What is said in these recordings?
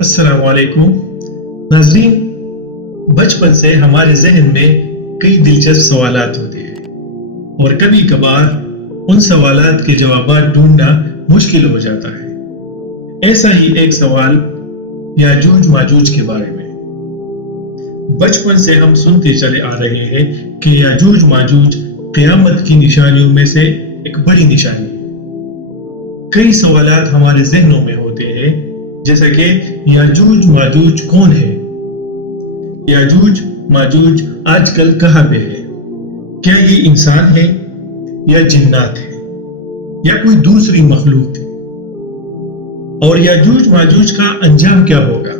السلام علیکم ناظرین، بچپن سے ہمارے ذہن میں کئی دلچسپ سوالات ہوتے ہیں اور کبھی کبھار ان سوالات کے جوابات ڈھونڈنا مشکل ہو جاتا ہے۔ ایسا ہی ایک سوال یاجوج ماجوج کے بارے میں۔ بچپن سے ہم سنتے چلے آ رہے ہیں کہ یاجوج ماجوج قیامت کی نشانیوں میں سے ایک بڑی نشانی ہے۔ کئی سوالات ہمارے ذہنوں میں ہوتے ہیں، جیسا کہ یاجوج ماجوج کون ہے؟ یاجوج ماجوج آج کل کہاں پہ ہے؟ کیا یہ انسان ہے یا جنات ہے یا کوئی دوسری مخلوق ہے؟ اور یاجوج ماجوج کا انجام کیا ہوگا؟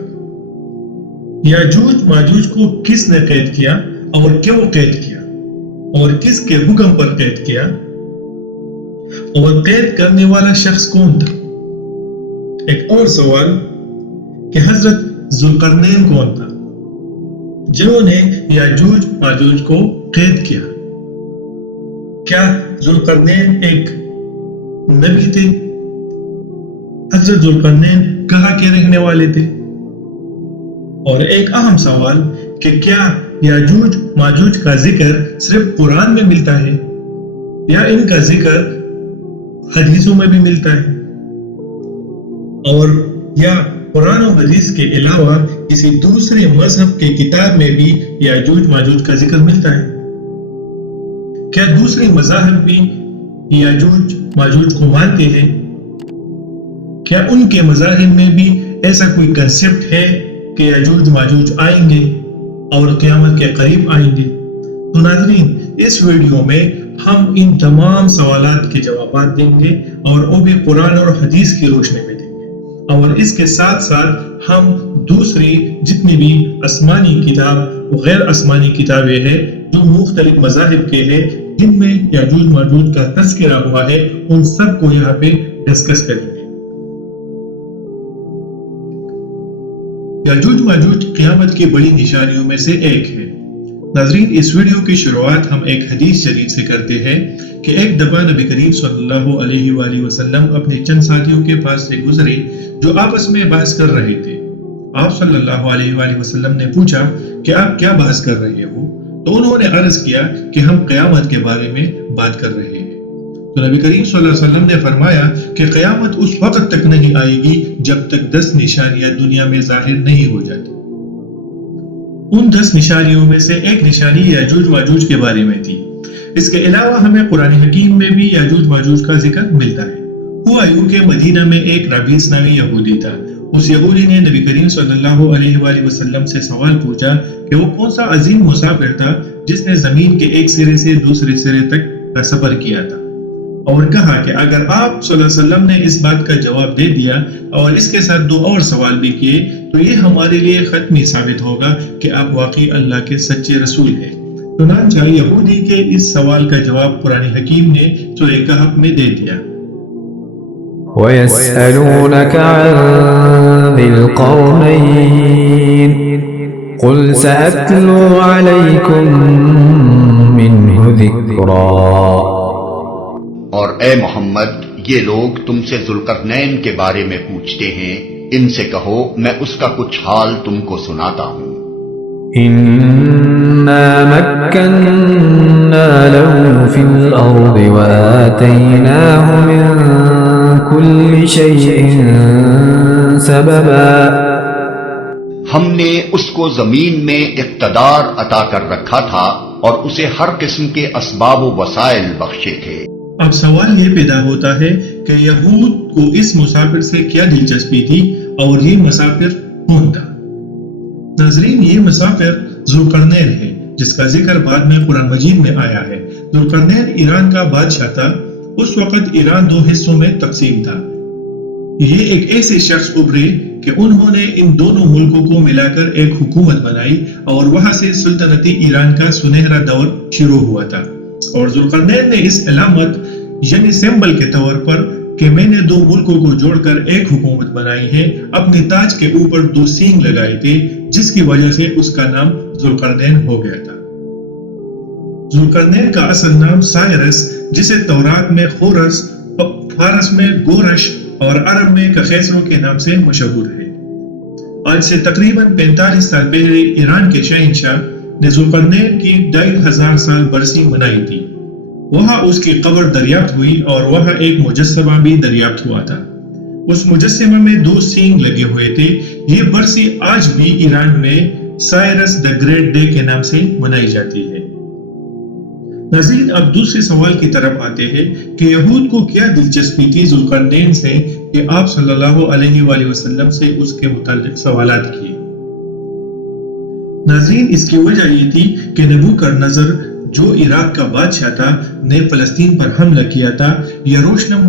یاجوج ماجوج کو کس نے قید کیا اور کیوں قید کیا اور کس کے حکم پر قید کیا؟ اور قید کرنے والا شخص کون تھا؟ ایک اور سوال کہ حضرت ذوالقرنین کون تھا جنہوں نے یاجوج ماجوج کو قید کیا؟ کیا ذوالقرنین ایک نبی تھے؟ حضرت ذوالقرنین کہاں کے رہنے والے تھے؟ اور ایک اہم سوال کہ کیا یاجوج ماجوج کا ذکر صرف قرآن میں ملتا ہے یا ان کا ذکر حدیثوں میں بھی ملتا ہے؟ اور یا قرآن و حدیث کے علاوہ کسی دوسرے مذہب کے کتاب میں بھی یاجوج ماجوج کا ذکر ملتا ہے؟ کیا دوسرے مذاہب بھی یاجوج ماجوج کو مانتے ہیں؟ کیا ان کے مذاہب میں بھی ایسا کوئی کنسپٹ ہے کہ یاجوج ماجوج آئیں گے اور قیامت کے قریب آئیں گے؟ تو ناظرین، اس ویڈیو میں ہم ان تمام سوالات کے جوابات دیں گے اور وہ بھی قرآن اور حدیث کی روشنی میں دیں گے، اور اس کے ساتھ ساتھ ہم دوسری جتنی بھی آسمانی کتاب و غیر آسمانی کتابیں ہیں جو مختلف مذاہب کے ہیں جن میں یاجوج ماجوج کا تذکرہ ہوا ہے، ان سب کو یہاں پہ ڈسکس کریں گے۔ یاجوج ماجوج قیامت کی بڑی نشانیوں میں سے ایک ہے۔ ناظرین، اس ویڈیو کی شروعات ہم ایک حدیث شریف سے کرتے ہیں کہ ایک دفعہ نبی کریم صلی اللہ علیہ وآلہ وسلم اپنے چند ساتھیوں کے پاس سے گزرے جو آپس میں بحث کر رہے تھے۔ آپ صلی اللہ علیہ وآلہ وسلم نے پوچھا کہ آپ کیا بحث کر رہے ہو؟ تو انہوں نے عرض کیا کہ ہم قیامت کے بارے میں بات کر رہے ہیں۔ تو نبی کریم صلی اللہ علیہ وسلم نے فرمایا کہ قیامت اس وقت تک نہیں آئے گی جب تک 10 نشانیاں دنیا میں ظاہر نہیں ہو جاتی۔ ان 10 نشانیوں میں سے ایک نشانی یاجوج ماجوج کے بارے میں تھی۔ اس کے علاوہ ہمیں قرآن حکیم میں بھی یاجوج ماجوج کا ذکر ملتا ہے۔ ہوا یوں کہ مدینہ میں ایک رابیس نامی یہودی تھا۔ اس یہودی نے نبی کریم صلی اللہ علیہ وآلہ وسلم سے سوال پوچھا کہ وہ کون سا عظیم مسافر تھا جس نے زمین کے ایک سرے سے دوسرے سرے تک کا سفر کیا تھا، اور کہا کہ اگر آپ صلی اللہ علیہ وسلم نے اس بات کا جواب دے دیا اور اس کے ساتھ 2 اور سوال بھی کیے تو یہ ہمارے لیے ختمی ثابت ہوگا کہ آپ واقعی اللہ کے سچے رسول ہیں۔ چنانچہ یہودی کے اس سوال کا جواب قرآن حکیم نے سورہ کہف میں دے دیا۔ وَيَسْأَلُونَكَ عَنْ ذِي الْقَرْنَيْنِ قُلْ سَأَتْلُو عَلَيْكُمْ مِنْهُ ذِكْرًا۔ اور اے محمد، یہ لوگ تم سے ذوالقرنین کے بارے میں پوچھتے ہیں، ان سے کہو میں اس کا کچھ حال تم کو سناتا ہوں۔ إِنَّا مَكَّنَّا لَهُ فِي الْأَرْضِ وَآتَيْنَاهُ مِن كُلِّ شَيْءٍ سَبَبًا۔ ہم نے اس کو زمین میں اقتدار عطا کر رکھا تھا اور اسے ہر قسم کے اسباب و وسائل بخشے تھے۔ اب سوال یہ پیدا ہوتا ہے کہ یہود کو اس مسافر سے کیا دلچسپی تھی اور یہ مسافر کون تھا؟ ناظرین، یہ مسافر ذوالقرنین ہے جس کا ذکر بعد میں قرآن مجید میں آیا ہے۔ ذوالقرنین ایران کا بادشاہ تھا۔ اس وقت ایران 2 حصوں میں تقسیم تھا۔ یہ ایک ایسے شخص ابھرے کہ انہوں نے ان دونوں ملکوں کو ملا کر ایک حکومت بنائی اور وہاں سے سلطنتی ایران کا سنہرا دور شروع ہوا تھا۔ اور ذوالقرنین نے اس علامت یعنی سمبل کے طور پر کہ میں نے 2 ملکوں کو جوڑ کر ایک حکومت بنائی ہے، اپنے تاج کے اوپر 2 سینگ لگائے تھے، جس کی وجہ سے اس کا نام ذوالقرنین ہو گیا تھا۔ ذوالقرنین کا اصل نام سائرس، جسے تورات میں خورس، فارس میں گورش اور عرب میں کخیسرو کے نام سے مشہور ہے۔ آج سے تقریباً 45 سال پہلے ایران کے شہنشاہ نے ذوالقرنین کی 2500 سال برسی منائی تھی. وہاں اس کی قبر دریافت ہوئی اور وہاں ایک مجسمہ بھی دریافت ہوا تھا. اس مجسمہ میں 2 سینگ لگے ہوئے تھے. یہ برسی آج بھی ایران میں سائرس دا گریٹ ڈے کے نام سے منائی جاتی ہے. ناظرین، اب دوسرے سوال کی طرف آتے ہیں کہ یہود کو کیا دلچسپی تھی ذوالقرنین سے کہ آپ صلی اللہ علیہ وآلہ وسلم سے اس کے متعلق سوالات کیے. ناظرین، اس کی وجہ یہ تھی کہ نبوکدنضر جو عراق کا بادشاہ تھا نے فلسطین پر حملہ کیا تھا، یروشلم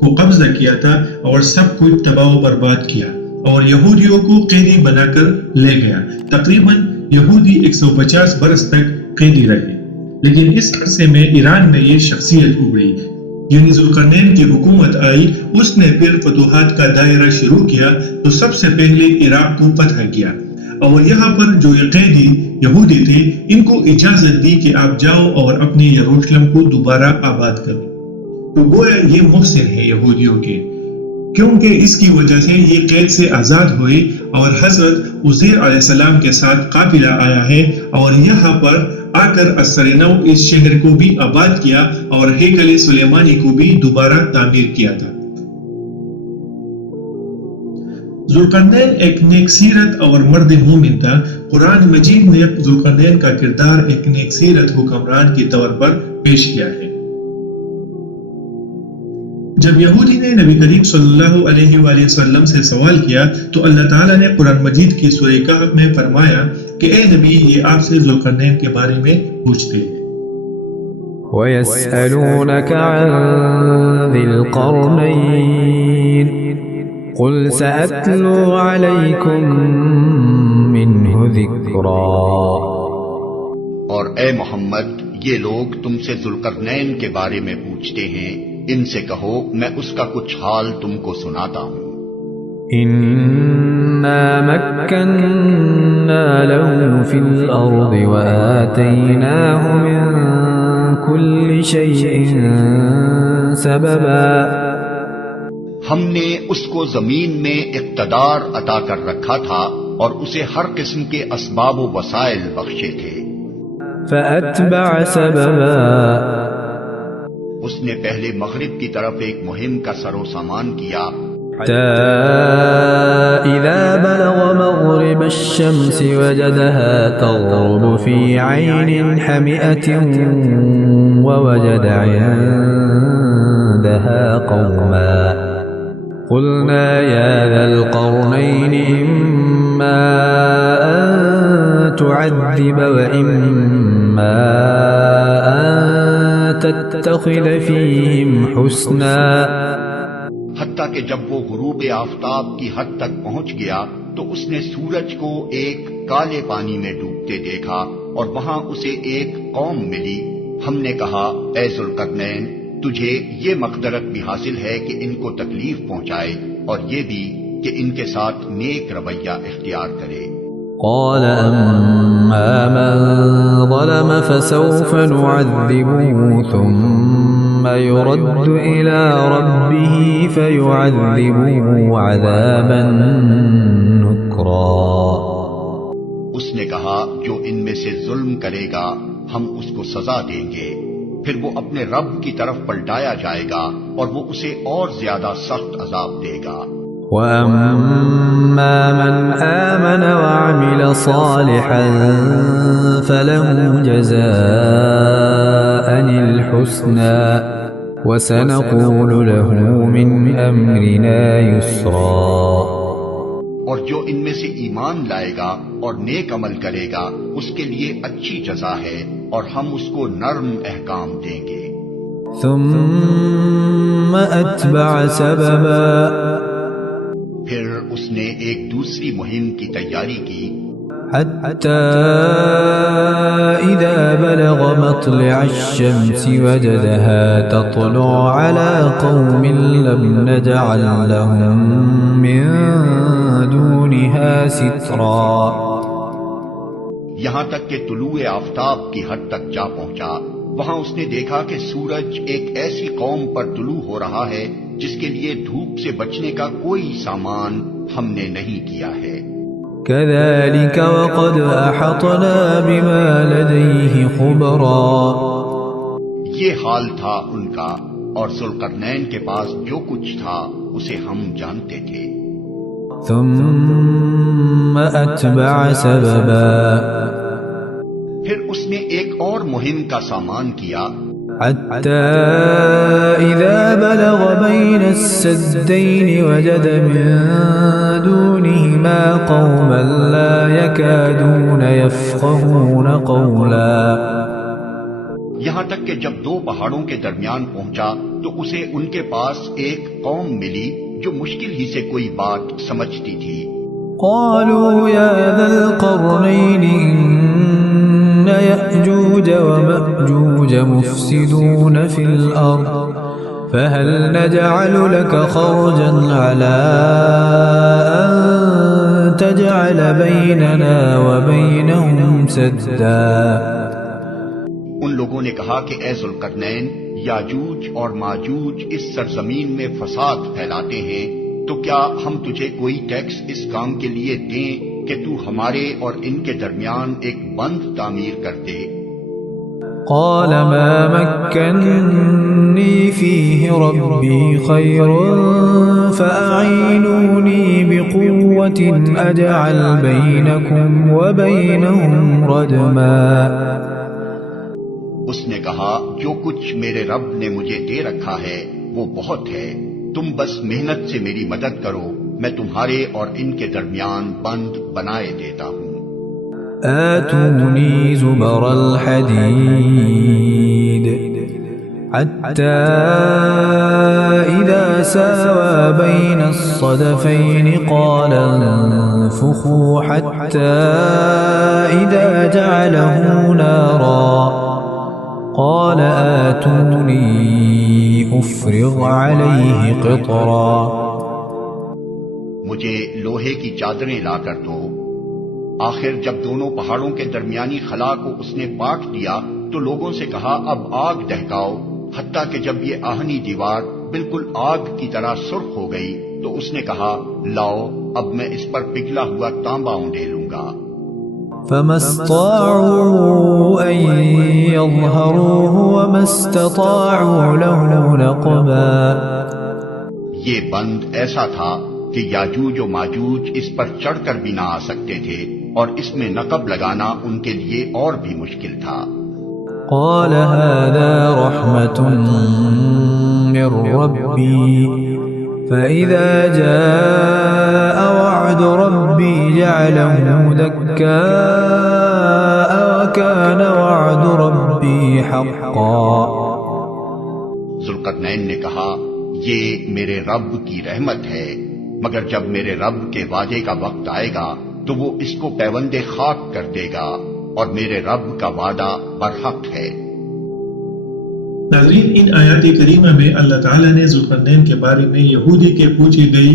کو قبضہ کیا تھا اور سب کچھ تباہ و برباد کیا اور یہودیوں کو قیدی بنا کر لے گیا. تقریباً یہودی 150 برس تک قیدی رہے. لیکن اس عرصے میں ایران میں یہ شخصیت ابھری، یعنی ذوالقرنین کی حکومت آئی. اس نے پھر فتوحات کا دائرہ شروع کیا تو سب سے پہلے عراق کو فتح کیا اور یہاں پر جو قیدی یہودی تھے ان کو اجازت دی کہ آپ جاؤ اور اپنے یروشلم کو دوبارہ آباد کرو. تو گویا یہ محسن ہے یہودیوں کے، کیونکہ اس کی وجہ سے یہ قید سے آزاد ہوئے اور حضرت عزیر علیہ السلام کے ساتھ قافلہ آیا ہے اور یہاں پر آ کر اثر-نو اس شہر کو بھی آباد کیا اور ہیکل سلیمانی کو بھی دوبارہ تعمیر کیا تھا. ذوالقرنین ایک نیک سیرت اور مرد مومن تھا. قرآن مجید نے ذوالقرنین کا کردار ایک نیک سیرت حکمران کے طور پر پیش کیا ہے. جب یہودی نے نبی کریم صلی اللہ علیہ وآلہ وسلم سے سوال کیا تو اللہ تعالیٰ نے قرآن مجید کی سورہ کہف میں فرمایا کہ اے نبی، یہ آپ سے ذوالقرنین کے بارے میں پوچھتے ہیں. وَيَسْأَلُونَكَ عَنْ ذِي الْقَرْنَيْنِ قُلْ سَأَتْلُو عَلَيْكُمْ مِنْهُ ذِكْرًا. اور اے محمد، یہ لوگ تم سے ذوالقرنین کے بارے میں پوچھتے ہیں. ان سے کہو میں اس کا کچھ حال تم کو سناتا ہوں. إِنَّا مَكَّنَّا لَهُ فِي الْأَرْضِ وَآتَيْنَاهُ مِنْ كُلِّ شَيْءٍ سَبَبًا. ہم نے اس کو زمین میں اقتدار عطا کر رکھا تھا اور اسے ہر قسم کے اسباب و وسائل بخشے تھے. فَأَتْبَعَ سَبَبًا. اس نے پہلے مغرب کی طرف ایک مہم کا سر و سامان کیا حتى إذا بلغ مغرب الشمس وجدها تغرب في عين حمئة ووجد عندها قوما قلنا يا ذا القرنين إما أن تعذب وإما تتخذ فيهم حسنا. حتیٰ کہ جب وہ غروب آفتاب کی حد تک پہنچ گیا تو اس نے سورج کو ایک کالے پانی میں ڈوبتے دیکھا اور وہاں اسے ایک قوم ملی. ہم نے کہا اے ذوالقرنین، تجھے یہ مقدرت بھی حاصل ہے کہ ان کو تکلیف پہنچائے اور یہ بھی کہ ان کے ساتھ نیک رویہ اختیار کرے. قال أما من ظلم فسوف نعذبه ثم يرد إلى ربه فيعذبه عذابا نكرا. اس نے کہا جو ان میں سے ظلم کرے گا ہم اس کو سزا دیں گے، پھر وہ اپنے رب کی طرف پلٹایا جائے گا اور وہ اسے اور زیادہ سخت عذاب دے گا. وَأَمَّا مَنْ آمَنَ وَعَمِلَ صَالِحًا فَلَهُ جَزَاءً الْحُسْنَى وَسَنَقُولُ لَهُ مِنْ أَمْرِنَا يُسْرًا. اور جو ان میں سے ایمان لائے گا اور نیک عمل کرے گا اس کے لیے اچھی جزا ہے اور ہم اس کو نرم احکام دیں گے. ثُمَّ أَتْبَعَ سَبَبًا. پھر اس نے ایک دوسری مہم کی تیاری کی حتى إذا بلغ مطلع الشمس وجدها تطلع على قوم لم نجعل لهم من دونها سترا. یہاں تک کہ طلوع آفتاب کی حد تک جا پہنچا. وہاں اس نے دیکھا کہ سورج ایک ایسی قوم پر طلوع ہو رہا ہے جس کے لیے دھوپ سے بچنے کا کوئی سامان ہم نے نہیں کیا ہے. كذلك وقد أحطنا بما لديه خبرا. یہ حال تھا ان کا، اور ذوالقرنین کے پاس جو کچھ تھا اسے ہم جانتے تھے. ثم أتبع سببا. پھر اس نے ایک اور مہم کا سامان کیا، حتى إذا بلغ بين السدين وجد من دونهما قوما لا يكادون يفقهون قولا. یہاں تک کہ جب دو پہاڑوں کے درمیان پہنچا تو اسے ان کے پاس ایک قوم ملی جو مشکل ہی سے کوئی بات سمجھتی تھی. قالوا يا ذا القرنين إن يأجوج ومأجوج مفسدون في الأرض فهل نجعل لك خرجا على أن تجعل بيننا وبينهم سدا. ان لوگوں نے کہا کہ اے ذوالقرنین، یاجوج اور ماجوج اس سرزمین میں فساد پھیلاتے ہیں، تو کیا ہم تجھے کوئی ٹیکس اس کام کے لیے دیں کہ تو ہمارے اور ان کے درمیان ایک بند تعمیر کر دے؟ قال ما مكنني فيه ربي خير فأعينوني بقوة أجعل بينكم وبينهم ردما. اس نے کہا جو کچھ میرے رب نے مجھے دے رکھا ہے وہ بہت ہے، تم بس محنت سے میری مدد کرو، میں تمہارے اور ان کے درمیان بند بنائے دیتا ہوں. آتوني زبر الحديد حتى إذا ساوى بين الصدفين قال انفخوا حتى إذا جعله نارا قال آتوني أفرغ عليه قطرا. مجھے لوہے کی چادریں لا کر دو. آخر جب دونوں پہاڑوں کے درمیانی خلا کو اس نے پاٹ دیا تو لوگوں سے کہا اب آگ دہکاؤ، حتیٰ کہ جب یہ آہنی دیوار بالکل آگ کی طرح سرخ ہو گئی تو اس نے کہا لاؤ اب میں اس پر پگھلا ہوا تانبا اونڈیلوں گا. فما استطاعوا أن يظهروه وما استطاعوا له نقبا. یہ بند ایسا تھا کہ یاجوج و ماجوج اس پر چڑھ کر بھی نہ آ سکتے تھے، اور اس میں نقب لگانا ان کے لیے اور بھی مشکل تھا. قال هذا رحمة من ربي فإذا جاء وعد ربي جعله دكاء وكان وعد ربي حقا. ذوالقرنین نے کہا یہ میرے رب کی رحمت ہے، مگر جب میرے رب کے وعدے کا وقت آئے گا تو وہ اس کو پیوند خاک کر دے گا، اور میرے رب کا وعدہ برحق ہے. ناظرین، ان آیات کریمہ میں اللہ تعالیٰ نے ذوالقرنین کے بارے میں یہودی کے پوچھے گئے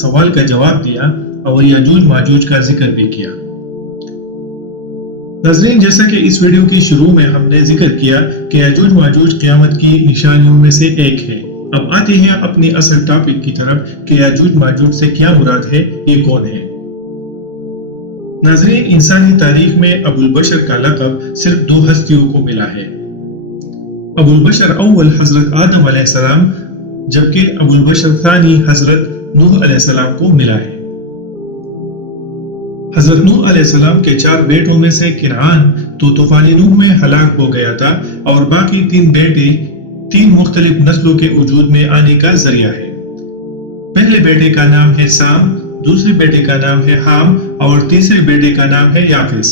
سوال کا جواب دیا اور یاجوج ماجوج کا ذکر بھی کیا. ناظرین، جیسا کہ اس ویڈیو کی شروع میں ہم نے ذکر کیا کہ یاجوج ماجوج قیامت کی نشانیوں میں سے ایک ہے. اب آتے ہیں اپنی اصل ٹاپک کی طرف کہ یاجوج ماجوج سے کیا مراد ہے، یہ کون ہے. ناظرین، انسانی تاریخ میں ابو البشر کا لقب صرف دو ہستیوں کو ملا ہے. ابو البشر اول حضرت آدم علیہ السلام، جبکہ ابو البشر ثانی حضرت نوح علیہ السلام کو ملا ہے. حضرت نوح علیہ السلام کے 4 بیٹوں میں سے کنعان تو طوفان نوح میں ہلاک ہو گیا تھا، اور باقی 3 بیٹے 3 مختلف نسلوں کے وجود میں آنے کا ذریعہ ہے. پہلے بیٹے کا نام ہے سام، دوسرے بیٹے کا نام ہے حام، اور تیسرے بیٹے کا نام ہے یافس.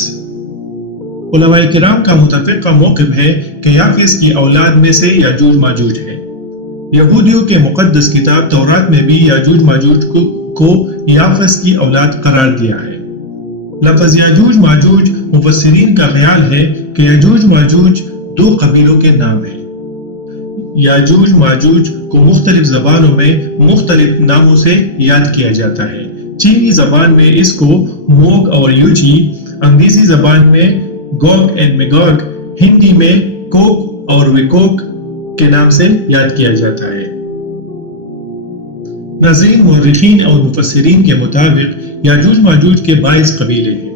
علماء کرام کا متفقہ موقف ہے کہ یافس کی اولاد میں سے یاجوج ماجوج ہے. یہودیوں کے مقدس کتاب تورات میں بھی یاجوج ماجوج کو یافس کی اولاد قرار دیا ہے. لفظ یاجوج ماجوج مفسرین کا خیال ہے کہ یاجوج ماجوج 2 قبیلوں کے نام ہیں. یاجوج ماجوج کو مختلف زبانوں میں مختلف ناموں سے یاد کیا جاتا ہے. چینی زبان میں اس کو موگ اور یوچی، انگریزی زبان میں گوگ اینڈ میگوگ، ہندی میں کوک اور ویکوک کے نام سے یاد کیا جاتا ہے. ناظرین، مورخین اور مفسرین کے مطابق یاجوج ماجوج کے 22 قبیلے ہیں،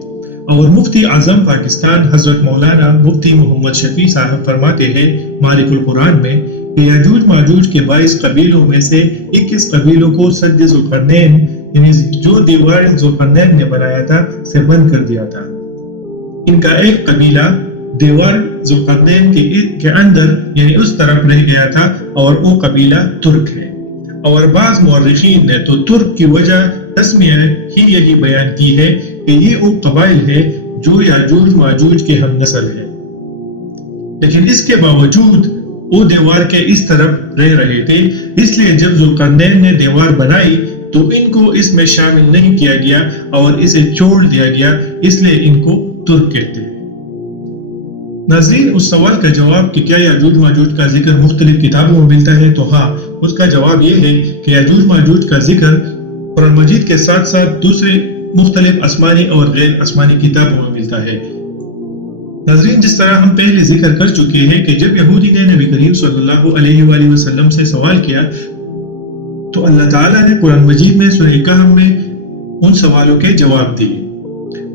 اور مفتی اعظم پاکستان حضرت مولانا مفتی محمد شفیع صاحب فرماتے ہیں معارف القرآن میں کہ یاجوج ماجوج کے 22 قبیلوں میں سے 21 قبیلوں کو سد ذوالقرنین، یعنی جو دیوار ذوالقرنین نے بنایا تھا، سے بند کر دیا تھا۔ ان کا ایک قبیلہ دیوار ذوالقرنین کے اندر یعنی اس طرف رہ گیا تھا، اور وہ قبیلہ ترک ہے، اور بعض مورخین نے تو ترک کی وجہ تسمیہ ہی یہی بیان کی ہے کہ یہ وہ قبائل ہے جو یاجوج ماجوج کے ہم نسل ہے، لیکن اس کے باوجود وہ دیوار کے اس طرف رہ رہے تھے، اس لیے جب ذوالقرنین نے دیوار بنائی تو ان کو اس میں شامل نہیں کیا گیا اور اسے چھوڑ دیا گیا، اس لیے ان کو ترک کہتے ہیں۔ ناظرین، اس سوال کا جواب کہ کیا یاجوج ماجوج کا ذکر مختلف کتابوں میں ملتا ہے، تو ہاں، اس کا جواب یہ ہے کہ یاجوج ماجوج کا ذکر قرآن مجید کے ساتھ ساتھ دوسرے مختلف آسمانی اور غیر آسمانی کتابوں میں ملتا ہے۔ ناظرین، جس طرح ہم پہلے ذکر کر چکے ہیں کہ جب یہودی نے نبی کریم صلی اللہ علیہ وآلہ وسلم سے سوال کیا تو اللہ تعالیٰ نے قرآن مجید میں سورہ کہف میں ان سوالوں کے جواب دیے۔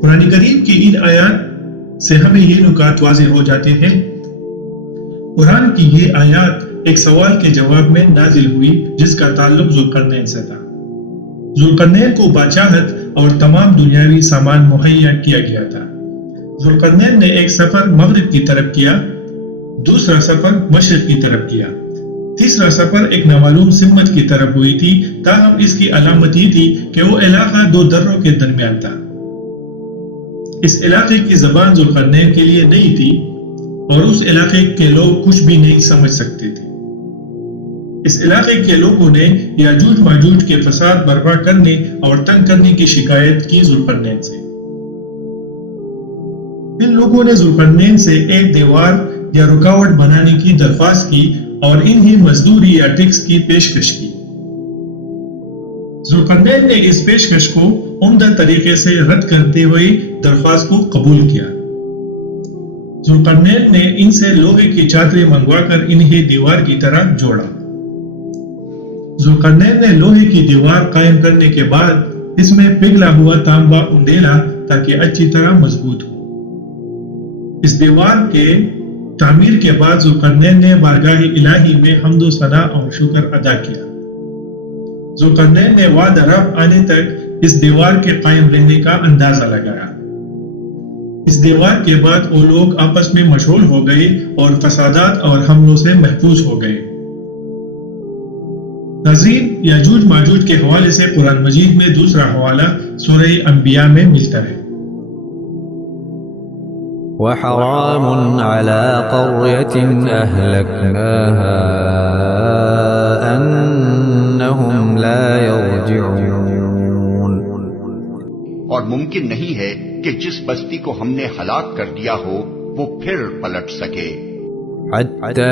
قرآن کریم کی ان آیات سے ہمیں یہ نکات واضح ہو جاتے ہیں۔ قرآن کی یہ آیات ایک سوال کے جواب میں نازل ہوئی جس کا تعلق ذوالقرنین سے تھا۔ ذوالقرنین کو بادشاہت اور تمام دنیاوی سامان مہیا کیا گیا تھا۔ ذوالقرنین نے ایک سفر مغرب کی طرف کیا، دوسرا سفر مشرق کی طرف کیا، تیسرا سفر ایک نامعلوم سمت کی طرف ہوئی تھی، تاہم اس کی علامت یہ تھی کہ وہ علاقہ دو دروں کے درمیان تھا۔ اس علاقے کی زبان ذوالقرنین کے لیے نہیں تھی اور اس علاقے کے لوگ کچھ بھی نہیں سمجھ سکتے تھے۔ اس علاقے کے لوگوں نے یاجوج ماجوج کے فساد برپا کرنے اور تنگ کرنے کی شکایت کی ذوالقرنین سے۔ ان لوگوں نے ذوالقرنین سے ایک دیوار یا رکاوٹ بنانے کی درخواست کی اور انہیں مزدوری یا ٹیکس کی پیشکش کی۔ ذوالقرنین نے اس پیشکش کو عمدہ طریقے سے رد کرتے ہوئے درخواست کو قبول کیا۔ ذوالقرنین نے ان سے لوہے کی چادریں منگوا کر انہیں دیوار کی طرح جوڑا۔ ذوالقرنین نے لوہے کی دیوار قائم کرنے کے بعد اس میں پگھلا ہوا تانبا انڈیلا تاکہ اچھی طرح مضبوط ہو۔ اس دیوار کے تعمیر کے بعد ذوالقرنین نے بارگاہ الہی میں حمد و ثنا اور شکر ادا کیا۔ ذوالقرنین نے وعد رب آنے تک اس دیوار کے قائم رہنے کا اندازہ لگایا۔ اس دیوار کے بعد وہ لوگ آپس میں مشغول ہو گئے اور فسادات اور حملوں سے محفوظ ہو گئے۔ ناظرین، یاجوج ماجوج کے حوالے سے قرآن مجید میں دوسرا حوالہ سورہ انبیاء میں ملتا ہے۔ وحرام على قرية أهلكناها أنهم لا يرجعون۔ اور ممکن نہیں ہے کہ جس بستی کو ہم نے ہلاک کر دیا ہو وہ پھر پلٹ سکے، حتى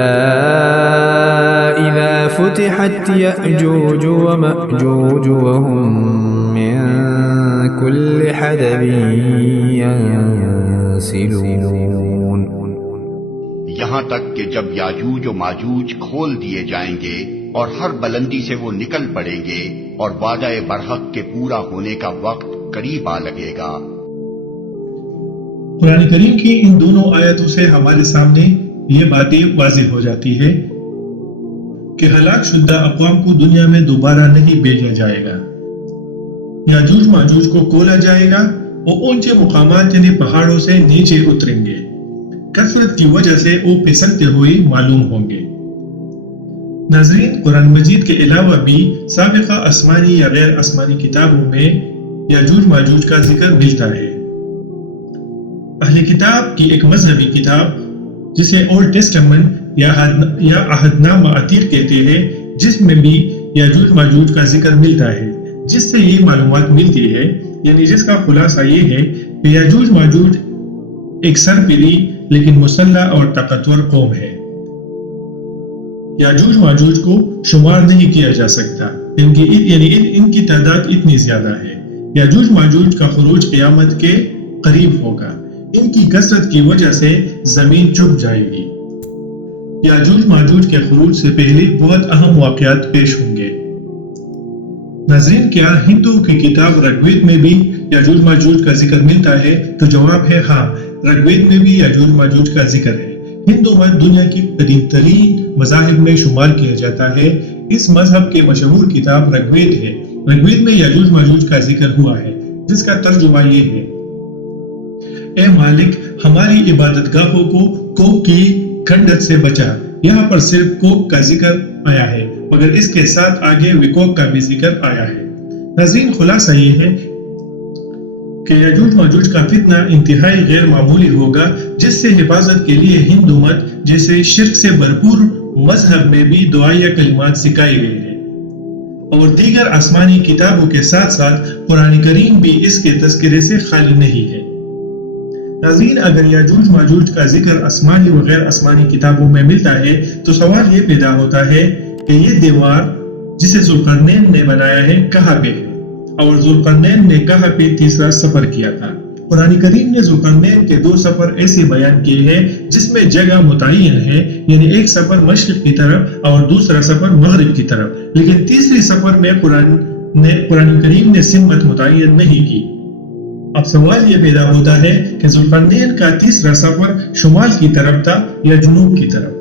إذا فتحت يأجوج ومأجوج وهم من كل حدب ينسلون، یہاں تک کہ جب یاجوج و ماجوج کھول دیے جائیں گے اور ہر بلندی سے وہ نکل پڑیں گے اور وعدہ برحق کے پورا ہونے کا وقت قریب آ لگے گا۔ قرآن کریم کی ان دونوں آیتوں سے ہمارے سامنے یہ باتیں واضح ہو جاتی ہے کہ ہلاک شدہ اقوام کو دنیا میں دوبارہ نہیں بھیجا جائے گا۔ یاجوج ماجوج کو کھولا جائے گا، وہ اونچے مقامات یعنی پہاڑوں سے نیچے اتریں گے، کثرت کی وجہ سے وہ پھسلتے ہوئے معلوم ہوں گے۔ ناظرین، قرآن مجید کے علاوہ بھی سابقہ آسمانی یا غیر آسمانی کتابوں میں یاجوج ماجوج کا ذکر ملتا ہے۔ اہل کتاب کی ایک مذہبی کتاب جسے اولڈ ٹیسٹمنٹ یا عہد نامہ عتیق کہتے ہیں، جس میں بھی یاجوج ماجوج کا ذکر ملتا ہے، جس سے یہ معلومات ملتی ہے، یعنی جس کا خلاصہ یہ ہے کہ یاجوج ماجوج ایک سرپری لیکن مسلح اور طاقتور قوم ہے۔ یاجوج ماجوج کو شمار نہیں کیا جا سکتا، یعنی ان کی تعداد اتنی زیادہ ہے۔ یاجوج ماجوج کا خروج قیامت کے قریب ہوگا، ان کی کثرت کی وجہ سے زمین چپ جائے گی۔ یاجوج ماجوج کے خروج سے پہلے بہت اہم واقعات پیش ہوں گے۔ ناظرین، کیا ہندوؤں کی کتاب رگوید میں بھی یاجوج ماجوج کا ذکر ملتا ہے؟ تو جواب ہے ہاں، رگوید میں بھی یاجوج ماجوج کا ذکر ہے۔ ہندو مت دنیا کی قدیم ترین مذاہب میں شمار کیا جاتا ہے۔ اس مذہب کے مشہور کتاب رگوید ہے۔ رگوید میں یاجوج ماجوج کا ذکر ہوا ہے، جس کا ترجمہ یہ ہے: اے مالک، ہماری عبادت گاہوں کو کوک کی کھنڈت سے بچا۔ یہاں پر صرف کوک کا ذکر آیا ہے، مگر اس کے ساتھ آگے وکوک کا بھی ذکر آیا ہے۔ ناظرین، خلاصہ یہ ہے کہ یاجوج ماجوج کا فتنہ انتہائی غیر معمولی ہوگا، جس سے حفاظت کے لیے ہندو مت جیسے شرک سے بھرپور مذہب میں بھی دعائیہ کلمات سکھائے گئے ہیں، اور دیگر آسمانی کتابوں کے ساتھ ساتھ قرآن کریم بھی اس کے تذکرے سے خالی نہیں ہے۔ ناظرین، اگر یاجوج ماجوج کا ذکر آسمانی و غیر آسمانی کتابوں میں ملتا ہے تو سوال یہ پیدا ہوتا ہے کہ یہ دیوار جسے ذوالقرنین نے بنایا ہے کہاں پہ ہے، اور ذوالقرنین نے کہاں پہ تیسرا سفر کیا تھا؟ قرآن کریم نے ذوالقرنین کے 2 سفر ایسے بیان کیے ہیں جس میں جگہ متعین ہے، یعنی ایک سفر مشرق کی طرف اور دوسرا سفر مغرب کی طرف، لیکن تیسری سفر میں قرآن کریم نے سمت متعین نہیں کی۔ اب سوال یہ پیدا ہوتا ہے کہ ذوالقرنین کا تیسرا سفر شمال کی طرف تھا یا جنوب کی طرف؟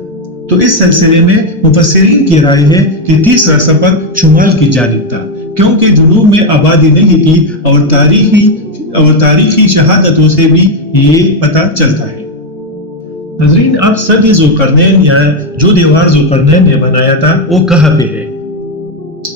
تو اس سلسلے میں مفسرین کی رائے ہے کہ تیسرا سفر شمال کی جانب تھا، کیونکہ جنوب میں آبادی نہیں تھی، اور تاریخی شہادتوں سے بھی یہ پتہ چلتا ہے۔ ناظرین، اب صدی ذوالقرنین یا جو دیوار ذوالقرنین نے بنایا تھا وہ کہاں پہ ہے؟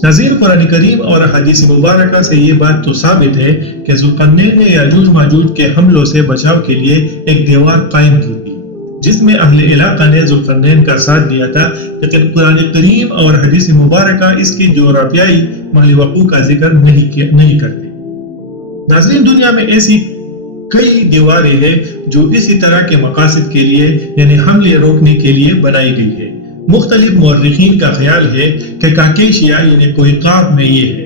ناظرین، قرآن کریم اور حدیث مبارکہ سے یہ بات تو ثابت ہے کہ ذوالقرنین نے یاجوج ماجوج کے حملوں سے بچاؤ کے لیے ایک دیوار قائم کی تھی، جس میں اہل علاقہ نے ذوالقرنین کا ساتھ دیا تھا، لیکن قرآن کریم اور حدیث مبارکہ اس کی جغرافیائی محل وقوع کا ذکر نہیں کرتے۔ ناظرین، دنیا میں ایسی کئی دیواریں ہیں جو اسی طرح کے مقاصد کے لیے یعنی حملے روکنے کے لیے بنائی گئی ہے۔ مختلف مورخین کا خیال ہے کہ کاکیشیا یعنی کوئقاف میں یہ ہے۔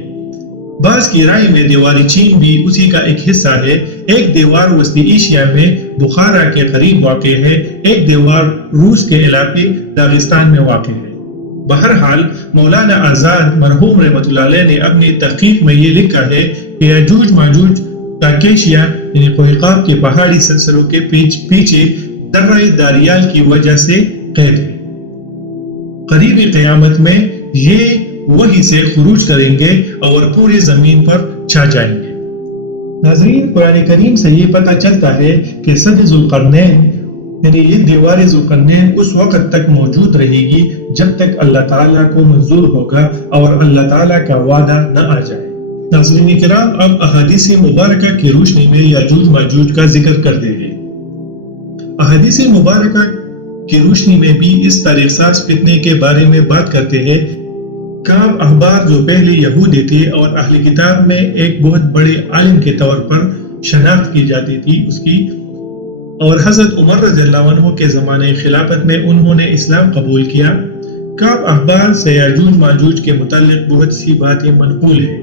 بعض کی رائے میں دیواری چین بھی اسی کا ایک حصہ ہے۔ ایک دیوار وسطی ایشیا میں بخارا کے قریب واقع ہے، ایک دیوار روس کے علاقے داغستان میں واقع ہے۔ بہرحال مولانا آزاد مرحوم رحمۃ اللہ علیہ نے اپنی تحقیق میں یہ لکھا ہے کہ یاجوج ماجوج کاکیشیا یعنی کوئقاف کے پہاڑی سلسلوں کے پیچھے درہ داریال کی وجہ سے قید ہے۔ قریبی قیامت میں یہ وہی سے خروج کریں گے اور پوری زمین پر چھا جائیں گے۔ ناظرین، قرآن کریم سے یہ پتہ چلتا ہے کہ صد ذوالقرنین یعنی یہ دیوار ذوالقرنین اس وقت تک موجود رہے گی جب تک اللہ تعالیٰ کو منظور ہوگا اور اللہ تعالیٰ کا وعدہ نہ آ جائے۔ ناظرین کرام، اب احادیث مبارکہ کی روشنی میں یاجوج ماجوج کا ذکر کر دیں گے۔ احادیث مبارکہ کی روشنی میں بھی اس تاریخ ساز فتنے کے بارے میں بات کرتے ہیں۔ کعب احبار جو پہلے یہودی تھے اور اہل کتاب میں ایک بہت بڑے عالم کے طور پر شناخت کی جاتی تھی اس کی، اور حضرت عمر رضی اللہ عنہ کے زمانے خلافت میں انہوں نے اسلام قبول کیا۔ کعب احبار سے یاجوج ماجوج کے متعلق بہت سی باتیں منقول ہیں،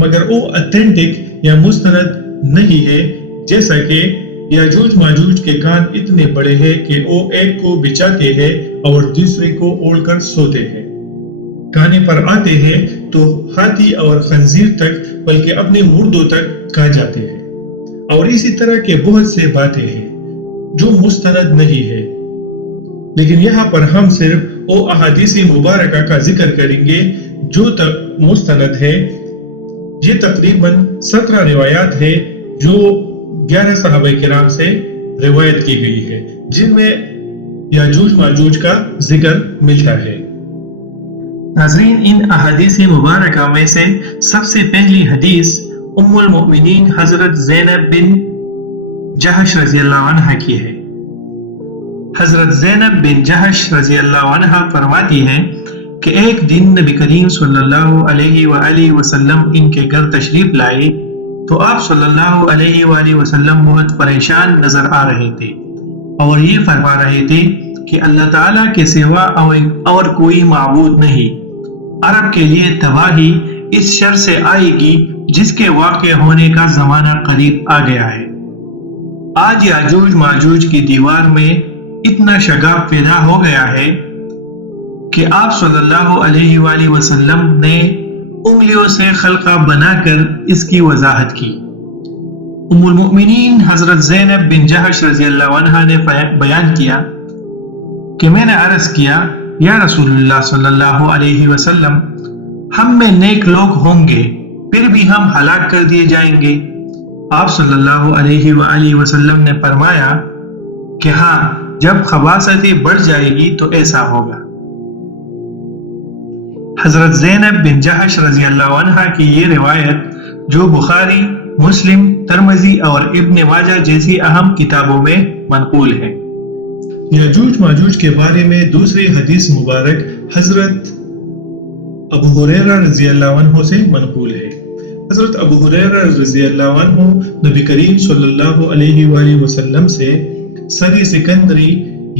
مگر وہ اتھینٹک یا مستند نہیں ہے، جیسا کہ یاجوج ماجوج کے کان اتنے بڑے ہیں کہ وہ ایک کو بچاتے ہیں اور دوسرے کو اوڑھ کر سوتے ہیں، کھانے پر آتے ہیں تو ہاتھی اور خنزیر تک بلکہ اپنے مردوں تک کھا جاتے ہیں، اور اسی طرح کے بہت سے باتیں ہیں جو مستند نہیں ہے۔ لیکن یہاں پر ہم صرف وہ احادیث مبارکہ کا ذکر کریں گے جو مستند ہے۔ یہ تقریباً 17 روایات ہے جو 11 صحابہ کرام سے روایت کی گئی ہے، جن میں یاجوج ماجوج کا ذکر ملتا ہے۔ ناظرین، ان احادیث مبارکہ میں سے سب سے پہلی حدیث ام المؤمنین حضرت زینب بن جہش رضی اللہ عنہ کی ہے۔ حضرت زینب بن جہش رضی اللہ عنہ فرماتی ہیں کہ ایک دن نبی کریم صلی اللہ علیہ وآلہ وسلم ان کے گھر تشریف لائے تو آپ صلی اللہ علیہ وآلہ وسلم بہت پریشان نظر آ رہے تھے اور یہ فرما رہے تھے کہ اللہ تعالیٰ کے سوا اور کوئی معبود نہیں۔ عرب کے لیے تباہی اس شر سے آئے گی جس کے واقع ہونے کا زمانہ قریب آ گیا ہے۔ آج یاجوج ماجوج کی دیوار میں اتنا شگاف پیدا ہو گیا ہے کہ آپ صلی اللہ علیہ وآلہ وسلم نے انگلیوں سے خلقہ بنا کر اس کی وضاحت کی۔ ام المؤمنین حضرت زینب بن جہش رضی اللہ عنہا نے بیان کیا کہ میں نے عرض کیا یا رسول اللہ صلی اللہ علیہ وسلم، ہم میں نیک لوگ ہوں گے پھر بھی ہم ہلاک کر دیے جائیں گے؟ آپ صلی اللہ علیہ وآلہ وسلم نے فرمایا کہ ہاں، جب خباثتیں بڑھ جائے گی تو ایسا ہوگا۔ حضرت زینب بن جہش رضی اللہ عنہا کی یہ روایت جو بخاری، مسلم، ترمذی اور ابن ماجہ جیسی اہم کتابوں میں منقول ہے۔ یاجوج ماجوج کے بارے میں دوسری حدیث مبارک حضرت ابو ہریرہ رضی اللہ عنہ سے منقول ہے۔ حضرت ابو ہریرہ رضی اللہ عنہ نبی کریم صلی اللہ علیہ وآلہ وسلم سے سری سکندری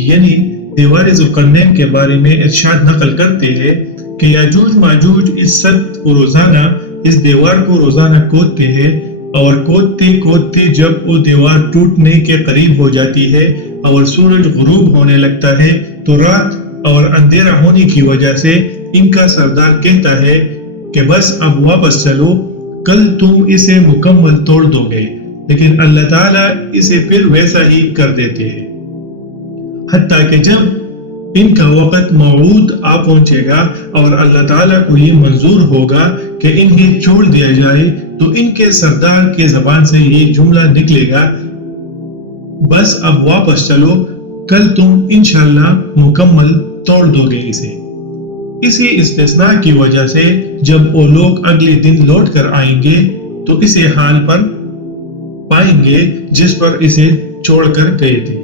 یعنی دیوار ذوالقرنین کے بارے میں ارشاد نقل کرتے ہیں کہ یاجوج ماجوج اس سد کو روزانہ اس دیوار کو روزانہ کودتے ہیں، اور کودتے کودتے جب وہ دیوار ٹوٹنے کے قریب ہو جاتی ہے اور سورج غروب ہونے لگتا ہے تو رات اور اندھیرا ہونے کی وجہ سے ان کا سردار کہتا ہے کہ بس اب واپس چلو، کل تم اسے مکمل توڑ دو گے، لیکن اللہ تعالیٰ اسے پھر ویسا ہی کر دیتے ہیں، حتیٰ کہ جب ان کا وقت موعود آ پہنچے گا اور اللہ تعالیٰ کو یہ منظور ہوگا کہ انہیں چھوڑ دیا جائے تو ان کے سردار کے زبان سے یہ جملہ نکلے گا، بس اب واپس چلو، کل تم انشاءاللہ مکمل توڑ دو گے اسے۔ اسی استثناء کی وجہ سے جب وہ لوگ اگلے دن لوٹ کر آئیں گے تو اسے حال پر پائیں گے جس پر اسے چھوڑ کر گئے تھے،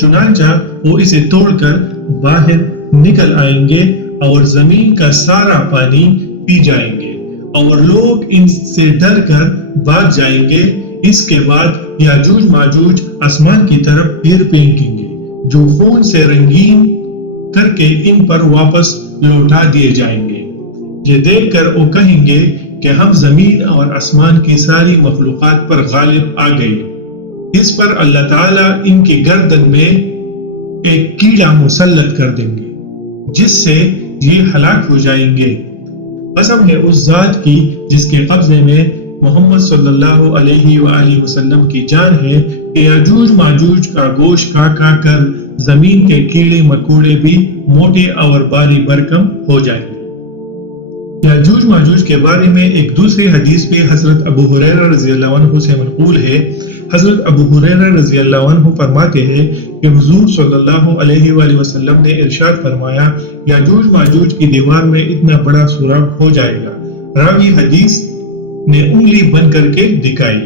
چنانچہ وہ اسے توڑ کر باہر نکل آئیں گے اور زمین کا سارا پانی پی جائیں گے اور لوگ ان سے ڈر کر بھاگ جائیں گے۔ اس کے بعد یاجوج ماجوج آسمان کی طرف پیر پھینکیں گے جو خون سے رنگین کر کے ان پر واپس لوٹا دیے جائیں گے۔ یہ دیکھ کر وہ کہیں گے کہ ہم زمین اور آسمان کی ساری مخلوقات پر غالب آ گئے۔ اس پر اللہ تعالیٰ ان کی گردن میں ایک کیڑا مسلط کر دیں گے جس سے یہ ہلاک ہو جائیں گے۔ قسم ہے اس ذات کی جس کے قبضے میں محمد صلی اللہ علیہ وآلہ وسلم کی جان ہے کہ یاجوج ماجوج کا گوشت کھا کر زمین کے کیڑے مکوڑے بھی موٹے اور باری برکم ہو جائیں گے۔ یاجوج ماجوج کے بارے میں ایک دوسری حدیث میں حضرت ابو ہریرہ رضی اللہ عنہ سے منقول ہے۔ حضرت ابو ہریرہ رضی اللہ عنہ فرماتے ہیں کہ حضور صلی اللہ علیہ وآلہ وسلم نے ارشاد فرمایا، یاجوج ماجوج کی دیوار میں اتنا بڑا سوراخ ہو جائے گا۔ راوی حدیث نے انگلی بن کر کے دکھائی۔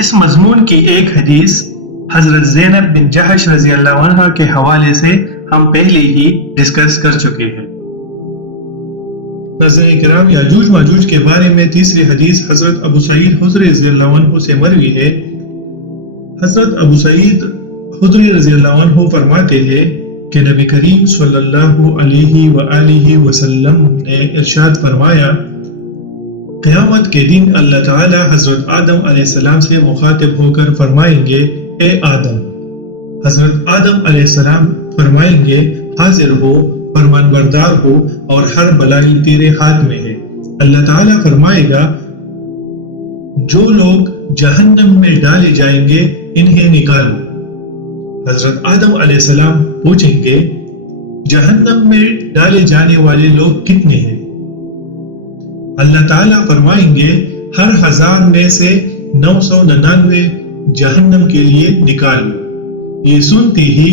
اس مضمون کی ایک حدیث حضرت زینب بن جہش رضی اللہ عنہ کے حوالے سے ہم پہلے ہی ڈسکس کر چکے ہیں۔ ناظرین کرام، یاجوج ماجوج کے بارے میں تیسری حدیث حضرت ابو سعید خدری رضی اللہ عنہ سے مروی ہے۔ حضرت ابو سعید خدری رضی اللہ عنہ فرماتے ہیں کہ نبی کریم صلی اللہ علیہ وآلہ وسلم نے ارشاد فرمایا، قیامت کے دن اللہ تعالی حضرت آدم علیہ السلام سے مخاطب ہو کر فرمائیں گے، اے آدم۔ حضرت آدم علیہ السلام فرمائیں گے، حاضر ہو، فرمان بردار ہو، اور ہر بلائی تیرے ہاتھ میں ہے۔ اللہ تعالیٰ فرمائے گا، جو لوگ جہنم میں ڈالے جائیں گے انہیں نکالو۔ حضرت آدم علیہ السلام پوچھیں گے، جہنم میں ڈالے جانے والے لوگ کتنے ہیں؟ اللہ تعالیٰ فرمائیں گے، ہر 1000 میں سے 999 جہنم کے لیے نکال لو۔ یہ سنتے ہی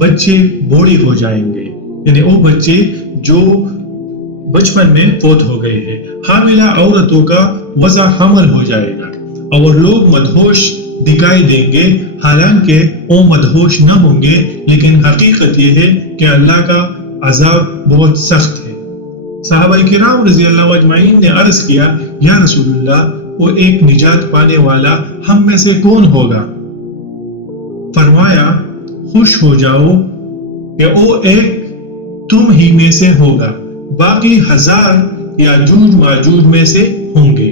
بچے بوڑھی ہو جائیں گے، یعنی وہ بچے جو بچپن میں فوت ہو گئے ہیں۔ حاملہ عورتوں کا وضع حمل ہو جائے گا اور لوگ مدہوش دکھائی دیں گے، حالانکہ وہ مدہوش نہ ہوں گے، لیکن حقیقت یہ ہے کہ اللہ کا عذاب بہت سخت ہے۔ صحابہ کرام رضی اللہ اجمعین نے عرض کیا، یا رسول اللہ، وہ ایک نجات پانے والا ہم میں سے کون ہوگا؟ فرمایا، خوش ہو جاؤ کہ وہ ایک تم ہی میں سے ہوگا، باقی 1000 یاجوج ماجوج میں سے ہوں گے۔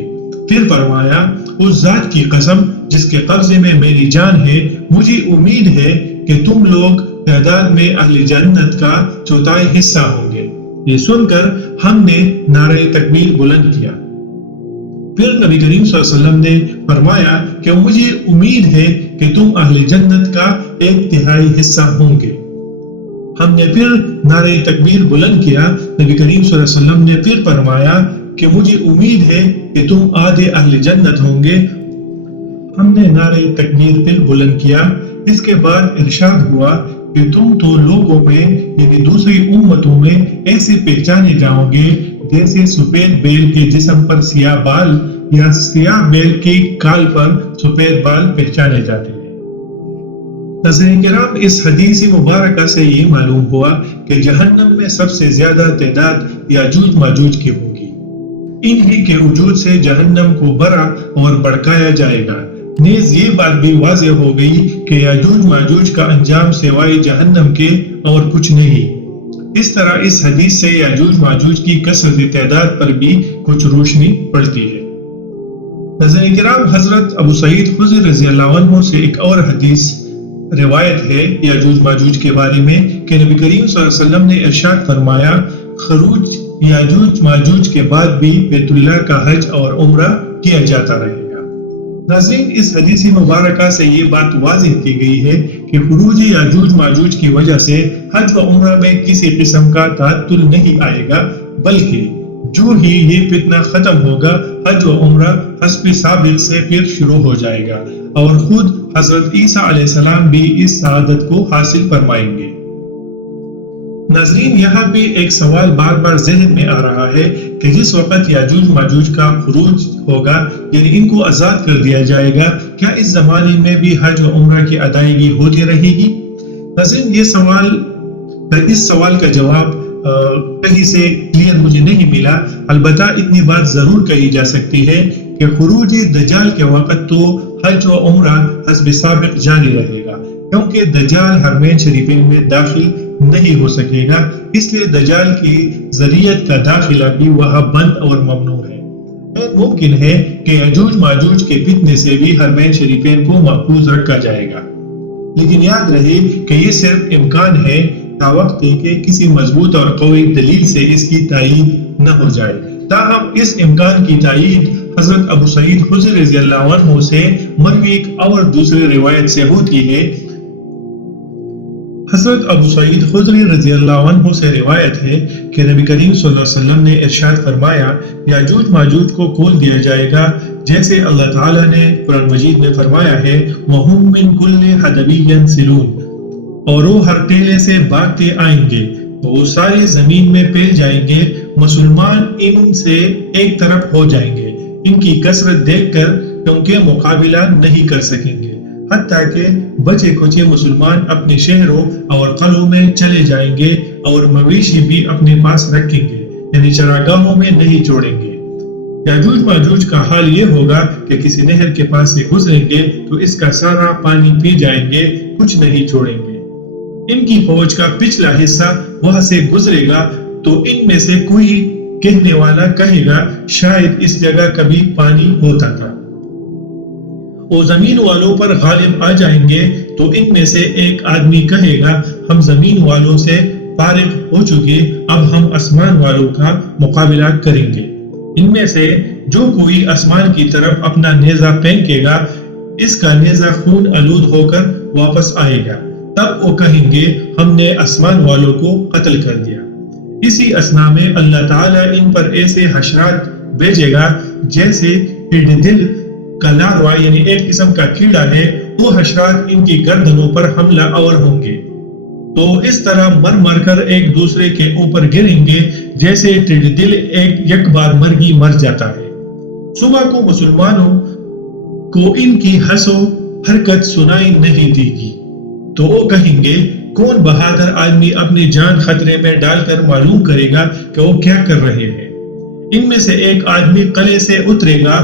پھر فرمایا، اس ذات کی قسم جس کے قبضے میں میری جان ہے، مجھے امید ہے کہ تم لوگ تعداد میں اہل جنت کا 1/4 حصہ ہوں گے۔ یہ سن کر ہم نے نعرہ تکبیر بلند کیا۔ پھر نبی کریم صلی اللہ علیہ وسلم نے فرمایا کہ مجھے امید ہے کہ تم اہل جنت کا 1/3 حصہ ہوں گے۔ ہم نے پھر نعرہ تکبیر بلند کیا۔ نبی کریم صلی اللہ علیہ وسلم نے پھر فرمایا کہ مجھے امید ہے کہ تم آدھے اہل جنت ہوں گے۔ ہم نے نعرہ تکبیر پھر بلند کیا۔ اس کے بعد ارشاد ہوا کہ تم تو لوگوں میں یعنی دوسری امتوں میں ایسے پہچانے جاؤ گے جیسے سفید بیل کے جسم پر سیاہ بال یا سیاہ بیل کے کال پر سفید بال پہچانے جاتے ہیں۔ ناظرین کرام، اس حدیث مبارکہ سے یہ معلوم ہوا کہ جہنم میں سب سے زیادہ تعداد یاجوج ماجوج کی ہوگی۔ انہی کے وجود سے جہنم کو بڑا اور بڑکایا جائے گا۔ نیز یہ بات بھی واضح ہو گئی کہ یاجوج ماجوج کا انجام سوائے جہنم کے اور کچھ نہیں۔ اس طرح اس حدیث سے یاجوج ماجوج کی کثرت تعداد پر بھی کچھ روشنی پڑتی ہے۔ ناظرین کرام، حضرت ابو سعید خدری رضی اللہ عنہ سے ایک اور حدیث روایت ہے یاجوج ماجوج کے بارے میں کہ نبی کریم صلی اللہ علیہ وسلم نے ارشاد فرمایا، خروج یاجوج ماجوج کے بعد بھی بیت اللہ کا حج اور عمرہ کیا جاتا رہے گا۔ ناظرین، اس حدیث مبارکہ سے یہ بات واضح کی گئی ہے کہ خروج یاجوج ماجوج کی وجہ سے حج و عمرہ میں کسی قسم کا تعطل نہیں آئے گا، بلکہ جو ہی یہ فتنہ ختم ہوگا حج و عمرہ حسب سابق سے پھر شروع ہو جائے گا اور خود حضرت عیسیٰ علیہ السلام بھی اس سعادت کو حاصل فرمائیں گے۔ ناظرین، یہاں بھی ایک سوال بار بار ذہن میں آ رہا ہے کہ جس وقت یاجوج ماجوج کا خروج ہوگا یعنی ان کو آزاد کر دیا جائے گا، کیا اس زمانے میں بھی حج و عمرہ کی ادائیگی ہوتی رہے گی؟ ناظرین، اس سوال کا جواب کہیں سے کلیئر مجھے نہیں ملا، البتہ اتنی بات ضرور کہی جا سکتی ہے کہ خروج دجال کے وقت تو حج و عمرہ حسب سابق جاری رہے گا، کیونکہ دجال حرمین شریفین میں داخل نہیں ہو سکے گا، اس لیے دجال کی ذریعت کا داخلہ بھی وہاں بند اور ممنوع ہے۔ ممکن ہے کہ یاجوج ماجوج کے فتنے سے بھی حرمین شریفین کو محفوظ رکھا جائے گا، لیکن یاد رہے کہ یہ صرف امکان ہے تاوقت کہ کسی مضبوط اور قوی دلیل سے اس کی تائید نہ ہو جائے۔ تاہم اس امکان کی تائید حضرت ابو سعید خدری رضی اللہ عنہ سے مروی ایک اور دوسری روایت سے ہوتی ہے۔ حضرت ابو سعید خدری رضی اللہ عنہ سے روایت ہے کہ نبی کریم صلی اللہ علیہ وسلم نے ارشاد فرمایا، یاجوج ماجوج کو کھول دیا جائے گا جیسے اللہ تعالیٰ نے قرآن مجید میں فرمایا ہے، وَهُم مِّن كُلِّ حَدَبٍ يَنْسِلُونَ، اور وہ ہر ٹیلے سے بھاگتے آئیں گے، وہ ساری زمین میں پھیل جائیں گے، مسلمان ان سے ایک طرف ہو جائیں گے ان کی کثرت دیکھ کر، کیونکہ مقابلہ نہیں کر سکیں گے، حتیٰ کہ بچے کچے مسلمان اپنے شہروں اور قلعوں میں چلے جائیں گے اور مویشی بھی اپنے پاس رکھیں گے، یعنی چراگاہوں میں نہیں چھوڑیں گے۔ یاجوج ماجوج کا حال یہ ہوگا کہ کسی نہر کے پاس سے گزریں گے تو اس کا سارا پانی پی جائیں گے، کچھ نہیں چھوڑیں گے۔ ان کی فوج کا پچھلا حصہ وہاں سے گزرے گا تو ان میں سے کوئی کہنے والا کہے گا، شاید اس جگہ کبھی پانی ہوتا تھا۔ وہ زمین والوں پر غالب آ جائیں گے تو ان میں سے ایک آدمی کہے گا، ہم زمین والوں سے فارغ ہو چکے، اب ہم آسمان والوں کا مقابلہ کریں گے۔ ان میں سے جو کوئی آسمان کی طرف اپنا نیزہ پھینکے گا، اس کا نیزہ خون آلود ہو کر واپس آئے گا، تب وہ کہیں گے، ہم نے آسمان والوں کو قتل کر دیا۔ اسی اثنا میں اللہ تعالیٰ ان پر ایسے حشرات بھیجے گا جیسے دل کا لاروہ، یعنی ایک قسم کا کیڑا ہے، وہ حشرات ان کی گردنوں پر حملہ آور ہوں گے، تو اس طرح مر مر کر ایک دوسرے کے اوپر گریں گے جیسے دل ایک بار مرگی مر جاتا ہے۔ صبح کو مسلمانوں کو ان کی ہنسو حرکت سنائی نہیں دے گی تو وہ کہیں گے، کون بہادر آدمی اپنی جان خطرے میں ڈال کر معلوم کرے گا کہ وہ کیا کر رہے ہیں۔ ان میں سے ایک آدمی قلعے سے اترے گا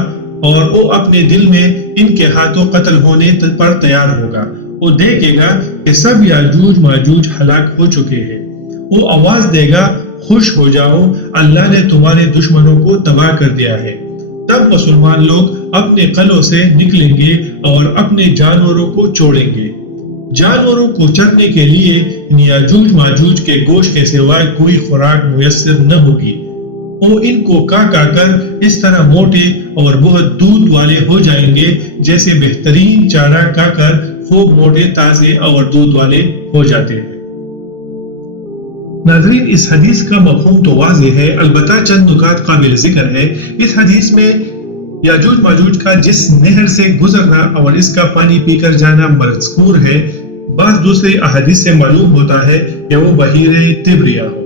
اور وہ اپنے دل میں ان کے ہاتھوں قتل ہونے پر تیار ہوگا۔ وہ دیکھے گا کہ سب یاجوج ماجوج ہلاک ہو چکے ہیں۔ وہ آواز دے گا، خوش ہو جاؤ، اللہ نے تمہارے دشمنوں کو تباہ کر دیا ہے۔ تب مسلمان لوگ اپنے قلعوں سے نکلیں گے اور اپنے جانوروں کو چھوڑیں گے۔ جانوروں کو چرنے کے لیے یاجوج ماجوج کے گوشت کے سوائے کوئی خوراک میسر نہ ہوگی، وہ ان کو کا کر اس طرح موٹے اور بہت دودھ والے ہو جائیں گے جیسے بہترین چارہ کا کر خوب موٹے تازے اور دودھ والے ہو جاتے ہیں۔ ناظرین، اس حدیث کا مفہوم تو واضح ہے، البتہ چند نکات قابل ذکر ہے۔ اس حدیث میں یاجوج ماجوج کا جس نہر سے گزرنا اور اس کا پانی پی کر جانا مذکور ہے، بعض دوسرے احادیث سے معلوم ہوتا ہے کہ وہ بحیر تبریہ ہوگا۔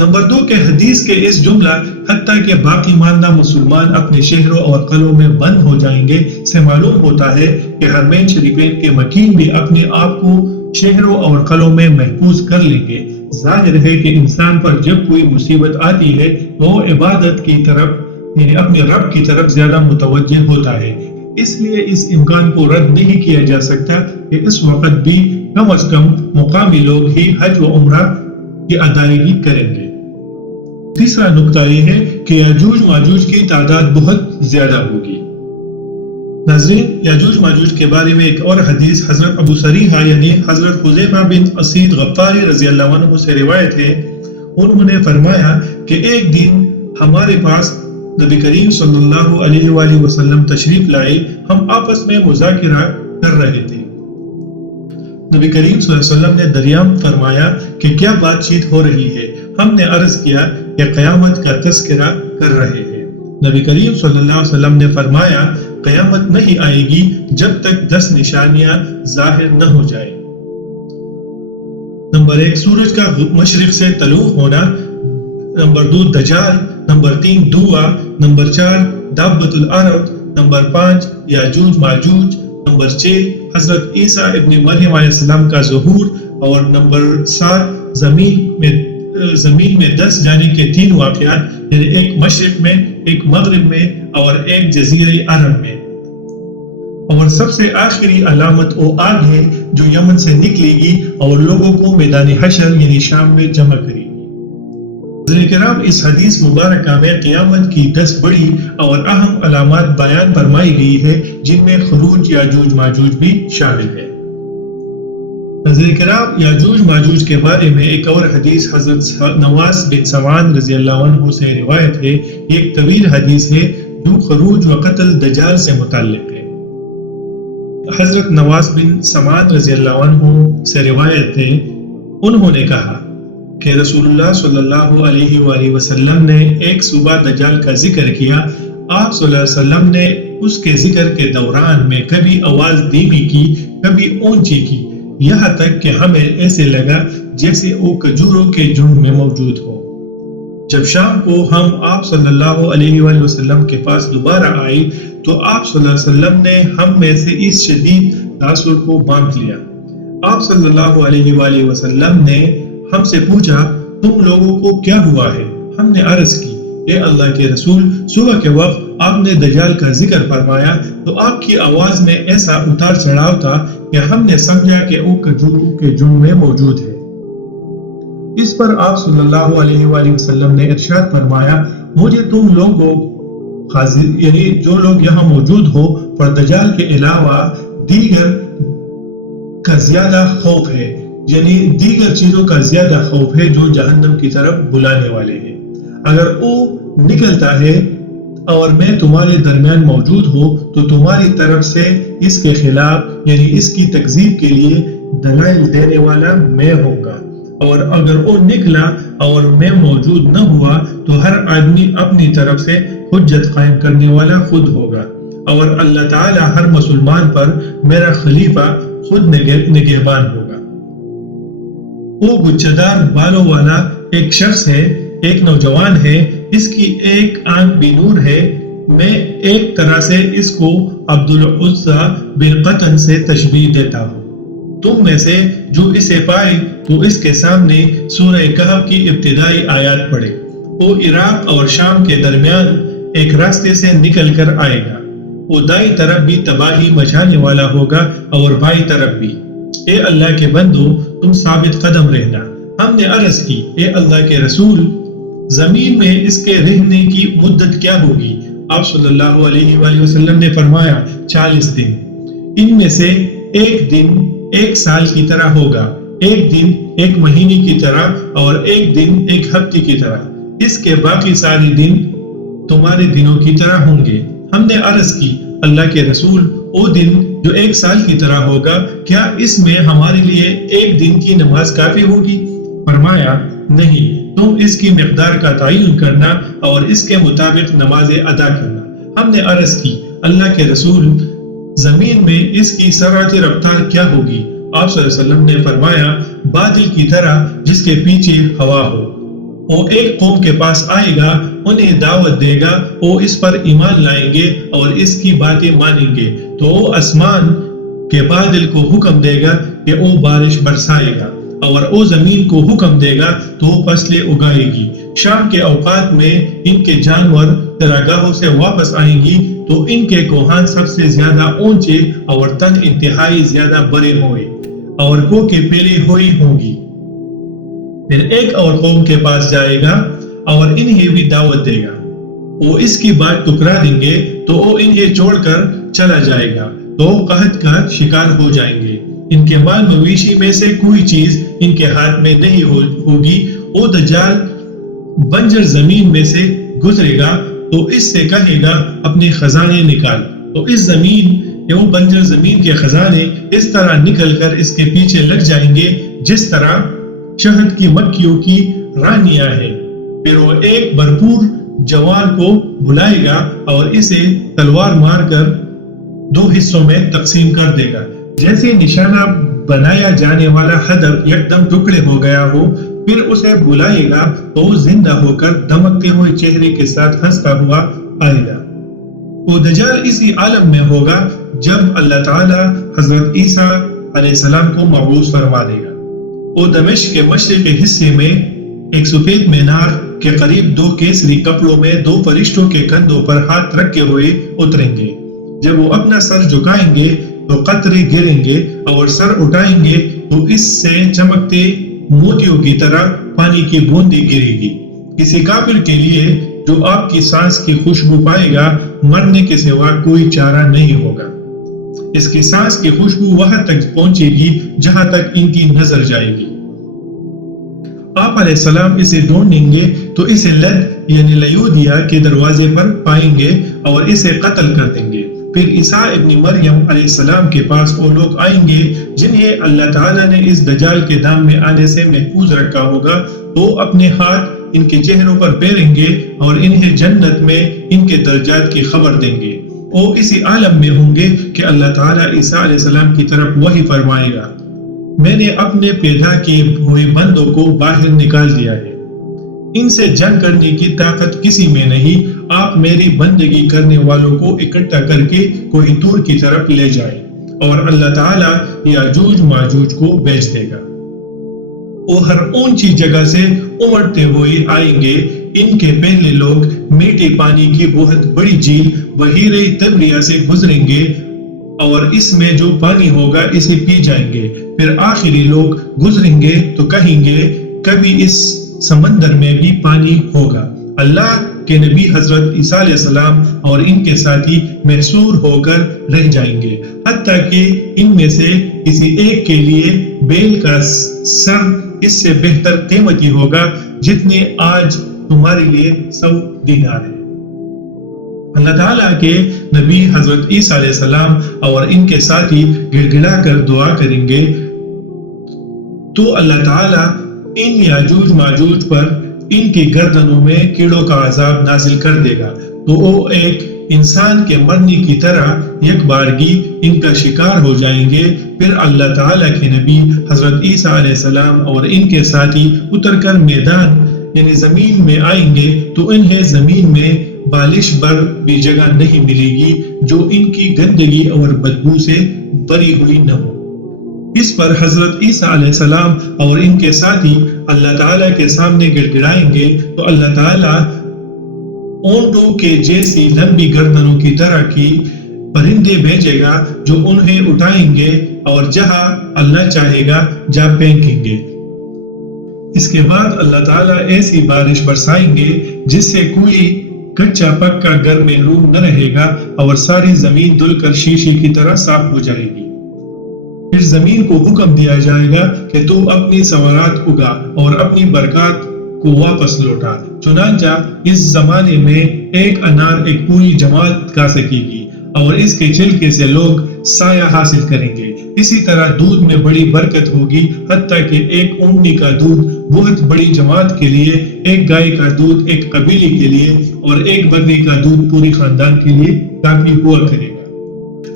نمبر 2 کہ حدیث کے اس جملہ حتیٰ کہ باقی ماندہ مسلمان اپنے شہروں اور قلعوں میں بند ہو جائیں گے سے معلوم ہوتا ہے کہ حرمین شریفین کے مکین بھی اپنے آپ کو شہروں اور قلعوں میں محفوظ کر لیں گے۔ ظاہر ہے کہ انسان پر جب کوئی مصیبت آتی ہے وہ عبادت کی طرف یعنی اپنے رب کی طرف زیادہ متوجہ ہوتا ہے، اس لیے اس امکان کو رد نہیں کیا جا سکتا کہ اس وقت بھی کم از کم مقامی لوگ ہی حج و عمرہ کی ادائیگی کریں گے۔ تیسرا نقطہ یہ ہے کہ یاجوج ماجوج کی تعداد بہت زیادہ ہوگی۔ ناظرین، یاجوج ماجوج کے بارے میں ایک اور حدیث حضرت ابو سریحہ یعنی حضرت حذیفہ بن اسید غفاری رضی اللہ عنہ سے روایت ہے۔ انہوں نے فرمایا کہ ایک دن ہمارے پاس نبی کریم صلی اللہ علیہ وآلہ وسلم تشریف لائے، ہم آپس میں مذاکرہ کر رہے تھے۔ نبی کریم صلی اللہ علیہ وسلم نے دریافت فرمایا کہ کیا بات چیت ہو رہی ہے؟ ہم نے عرض کیا کہ قیامت کا تذکرہ کر رہے ہیں۔ نبی کریم صلی اللہ علیہ وسلم نے فرمایا قیامت نہیں آئے گی جب تک 10 نشانیاں ظاہر نہ ہو جائیں۔ نمبر 1 سورج کا مشرق سے طلوع ہونا، نمبر 2 دجال، نمبر 3 دعا، نمبر 4 دابۃ الارض، نمبر 5 یاجوج ماجوج، نمبر 6 حضرت عیسیٰ ابن مریم علیہ السلام کا ظہور، اور نمبر 7 زمین میں 10 جانے کے 3 واقعات، یعنی ایک مشرق میں، ایک مغرب میں اور ایک جزیرہ عرب میں۔ اور سب سے آخری علامت وہ آگ ہے جو یمن سے نکلے گی اور لوگوں کو میدان حشر یعنی شام میں جمع کرے گی۔ حضرات کرام، اس حدیث مبارکہ میں قیامت کی 10 بڑی اور اہم علامات بیان فرمائی گئی ہے، جن میں خروج یاجوج ماجوج بھی شامل ہے۔ حضرات کرام، یاجوج ماجوج کے بارے میں ایک اور حدیث حضرت نواس بن سمعان رضی اللہ عنہ سے روایت ہے۔ یہ ایک طویل حدیث ہے جو خروج و قتل دجال سے متعلق ہے۔ حضرت نواس بن سمعان رضی اللہ عنہ سے روایت ہے، انہوں نے کہا کہ رسول اللہ صلی اللہ علیہ وآلہ وسلم نے ایک صبح دجال کا ذکر کیا۔ آپ صلی اللہ علیہ وسلم نے اس کے ذکر کے دوران میں کبھی آواز دھیمی کی، کبھی اونچی کی، یہاں تک کہ ہمیں ایسے لگا جیسے وہ کھجوروں کے جھنڈ میں موجود ہو۔ جب شام کو ہم آپ صلی اللہ علیہ وآلہ وسلم کے پاس دوبارہ آئے تو آپ صلی اللہ علیہ وسلم نے ہم میں سے اس شدید تاثر کو باندھ لیا۔ آپ صلی اللہ علیہ وآلہ وسلم نے ہم سے پوچھا، تم لوگوں کو کیا ہوا ہے؟ ہم نے عرض کی، اے اللہ کے رسول، صبح کے وقت آپ نے دجال کا ذکر فرمایا تو آپ کی آواز میں ایسا اتار چڑھاؤ تھا کہ ہم نے سمجھا کہ وہ کھجوروں کے جھنڈ میں موجود ہے۔ اس پر آپ صلی اللہ علیہ وآلہ وسلم نے ارشاد فرمایا، مجھے تم لوگوں یعنی جو لوگ یہاں موجود ہو پر دجال کے علاوہ دیگر کا زیادہ خوف ہے، یعنی دیگر چیزوں کا زیادہ خوف ہے جو جہنم کی طرف بلانے والے ہیں۔ اگر وہ نکلتا ہے اور میں تمہارے درمیان موجود ہوں تو تمہاری طرف سے اس کے خلاف یعنی اس کی تکذیب کے لیے دلائل دینے والا میں ہوں گا، اور اگر وہ نکلا اور میں موجود نہ ہوا تو ہر آدمی اپنی طرف سے حجت قائم کرنے والا خود ہوگا، اور اللہ تعالی ہر مسلمان پر میرا خلیفہ خود نگہبان ہوگا۔ وہ گچھدار بالوں والا ایک شخص ہے، ایک نوجوان ہے، اس کی ایک آنکھ بھی نور ہے۔ میں ایک طرح سے اس کو عبد العزیٰ بن قطن سے تشبیہ دیتا ہوں۔ تم میں سے جو اسے پائے تو اس کے سامنے سورہ کہف کی ابتدائی آیات پڑھے۔ وہ عراق اور شام کے درمیان ایک راستے سے نکل کر آئے گا۔ وہ دائیں طرف بھی تباہی مچانے والا ہوگا اور بائیں طرف بھی۔ اے اللہ کے بندو، تم ثابت قدم رہنا۔ ہم نے عرض کی، اے اللہ کے رسول، زمین میں اس کے رہنے کی مدت کیا ہوگی؟ آپ صلی اللہ علیہ وآلہ وسلم نے فرمایا 40 دن۔ ان میں سے ایک دن 1 سال کی طرح ہوگا، ایک دن ایک مہینے کی طرح اور ایک دن ایک ہفتے کی طرح، اس کے باقی سارے دن تمہارے دنوں کی طرح ہوں گے۔ ہم نے عرض کی اللہ کے رسول، وہ دن جو ایک سال کی طرح ہوگا، کیا اس میں ہمارے لیے ایک دن کی نماز کافی ہوگی؟ فرمایا نہیں، تم اس کی مقدار کا تعین کرنا اور اس کے مطابق نمازیں ادا کرنا۔ ہم نے عرض کی اللہ کے رسول، زمین میں اس کی سرعت رفتار کیا ہوگی؟ آپ صلی اللہ علیہ وسلم نے فرمایا بادل کی طرح جس کے پیچھے ہوا ہو۔ وہ ایک قوم کے پاس آئے گا، انہیں دعوت دے گا، وہ اس پر ایمان لائیں گے اور اس کی باتیں مانیں گے، تو وہ آسمان کے بادل کو حکم دے گا کہ وہ بارش برسائے گا، اور وہ زمین کو حکم دے گا تو وہ فصلیں اگائے گی۔ شام کے اوقات میں ان کے جانور چراگاہوں سے واپس آئیں گی تو ان کے کوہان سب سے زیادہ اونچے اور تن انتہائی زیادہ بڑے ہوئے اور کو کے پھیلے ہوئی ہوں گی۔ پھر ایک اور قوم کے پاس جائے گا اور انہیں بھی دعوت دے گا، وہ اس کی بات ٹکرا دیں گے تو وہ انہیں چھوڑ کر چلا جائے گا تو قحط کا شکار ہو جائیں گے۔ ان کے مال مویشی میں سے کوئی چیز ان کے ہاتھ میں نہیں ہوگی۔ وہ دجال بنجر زمین میں سے گزرے گا تو اس سے کہے گا اپنے خزانے نکال، تو اس زمین وہ بنجر زمین کے خزانے اس طرح نکل کر اس کے پیچھے لگ جائیں گے جس طرح شہد کی مکھیوں کی رانیاں ہیں۔ پھر وہ ایک بھرپور جوان کو بلائے گا اور اسے تلوار مار کر دو حصوں میں تقسیم کر دے گا، جیسے نشانہ بنایا جانے والا حدر یکدم ٹکڑے ہو گیا ہو۔ پھر اسے بلائے گا تو وہ زندہ ہو کر دمکتے ہوئے چہرے کے ساتھ ہنستا ہوا آئے گا۔ وہ دجال اسی عالم میں ہوگا جب اللہ تعالی حضرت عیسیٰ علیہ السلام کو مبعوث فرما دے گا۔ وہ دمشق کے مشرقی حصے میں ایک سفید مینار کے قریب دو کیسری کپڑوں میں دو فرشتوں کے کندھوں پر ہاتھ رکھے ہوئے اتریں گے۔ جب وہ اپنا سر جھکائیں گے تو قطرے گریں گے اور سر اٹھائیں گے تو اس سے چمکتے موتیوں کی طرح پانی کی بوندیں گرے گی۔ کسی کافر کے لیے جو آپ کی سانس کی خوشبو پائے گا، مرنے کے سوا کوئی چارہ نہیں ہوگا۔ اس کی سانس کی خوشبو وہاں تک پہنچے گی جہاں تک ان کی نظر جائے گی۔ آپ علیہ السلام اسے ڈھونڈیں گے تو اسے لد یعنی لیودیا کے دروازے پر پائیں گے اور اسے قتل کر دیں گے۔ پھر عیسیٰ ابن مریم علیہ السلام کے پاس وہ لوگ آئیں گے جنہیں اللہ تعالیٰ نے اس دجال کے دام میں آنے سے محفوظ رکھا ہوگا، تو اپنے ہاتھ ان کے چہروں پر پھیریں گے اور انہیں جنت میں ان کے درجات کی خبر دیں گے۔ وہ اسی عالم میں ہوں گے کہ اللہ تعالیٰ عیسیٰ علیہ السلام کی طرف وحی فرمائے گا، میں نے اپنے پیدا کیے ہوئے بندوں کو باہر نکال دیا ہے، ان سے جنگ کرنے کی طاقت کسی میں نہیں، آپ میری بندگی کرنے والوں کو اکٹھا کر کے کوئی دور کی طرف لے جائیں اور اللہ تعالیٰ یاجوج ماجوج کو بیچ دے گا۔ وہ ہر اونچی جگہ سے امڑتے ہوئے آئیں گے، ان کے پہلے لوگ میٹھے پانی کی بہت بڑی جھیل بحیرہ تبریہ سے گزریں گے اور اس میں جو پانی ہوگا اسے پی جائیں گے۔ پھر آخری لوگ گزریں گے تو کہیں گے کبھی اس سمندر میں بھی پانی ہوگا۔ اللہ کے نبی حضرت عیسیٰ علیہ السلام اور ان کے ساتھی محصور ہو کر رہ جائیں گے، حتیٰ کہ ان میں سے کسی ایک کے لیے بیل کا سر اس سے بہتر قیمتی ہوگا جتنے آج تمہارے لیے 100 دینار ہے۔ اللہ تعالیٰ کے نبی حضرت عیسیٰ علیہ السلام اور ان کے ساتھی گڑ گڑا کر دعا کریں گے تو اللہ تعالیٰ ان یاجوج ماجوج پر ان کی گردنوں میں کیڑوں کا عذاب نازل کر دے گا، تو وہ ایک انسان کے مرنے کی طرح یک بارگی ان کا شکار ہو جائیں گے۔ پھر اللہ تعالیٰ کے نبی حضرت عیسیٰ علیہ السلام اور ان کے ساتھی اتر کر میدان یعنی زمین میں آئیں گے تو انہیں زمین میں بالش بر بھی جگہ نہیں ملے گی جو ان کی گندگی اور بدبو سے بری ہوئی نہ ہو۔ اس پر حضرت عیسیٰ علیہ السلام اور ان کے ساتھی اللہ تعالیٰ کے سامنے گڑ گڑائیں گے تو اللہ تعالیٰ اونٹوں کے جیسی لمبی گردنوں کی طرح کی پرندے بھیجے گا جو انہیں اٹھائیں گے اور جہاں اللہ چاہے گا جا پھینکیں گے۔ اس کے بعد اللہ تعالیٰ ایسی بارش برسائیں گے جس سے کوئی کچا پکا گھر میں روم نہ رہے گا اور ساری زمین دھل کر شیشے کی طرح صاف ہو جائے گی۔ پھر زمین کو حکم دیا جائے گا کہ تو اپنی ثمرات اگا اور اپنی برکات کو واپس لوٹا۔ چنانچہ اس زمانے میں ایک انار ایک پوری جماعت کھا سکے گی اور اس کے چھلکے سے لوگ سایہ حاصل کریں گے۔ اسی طرح دودھ میں بڑی برکت ہوگی، حتیٰ کہ ایک اونٹنی کا دودھ بہت بڑی جماعت کے لیے، ایک گائے کا دودھ ایک قبیلے کے لیے اور ایک بکری کا دودھ پوری خاندان کے لیے کافی ہوا کرے گا۔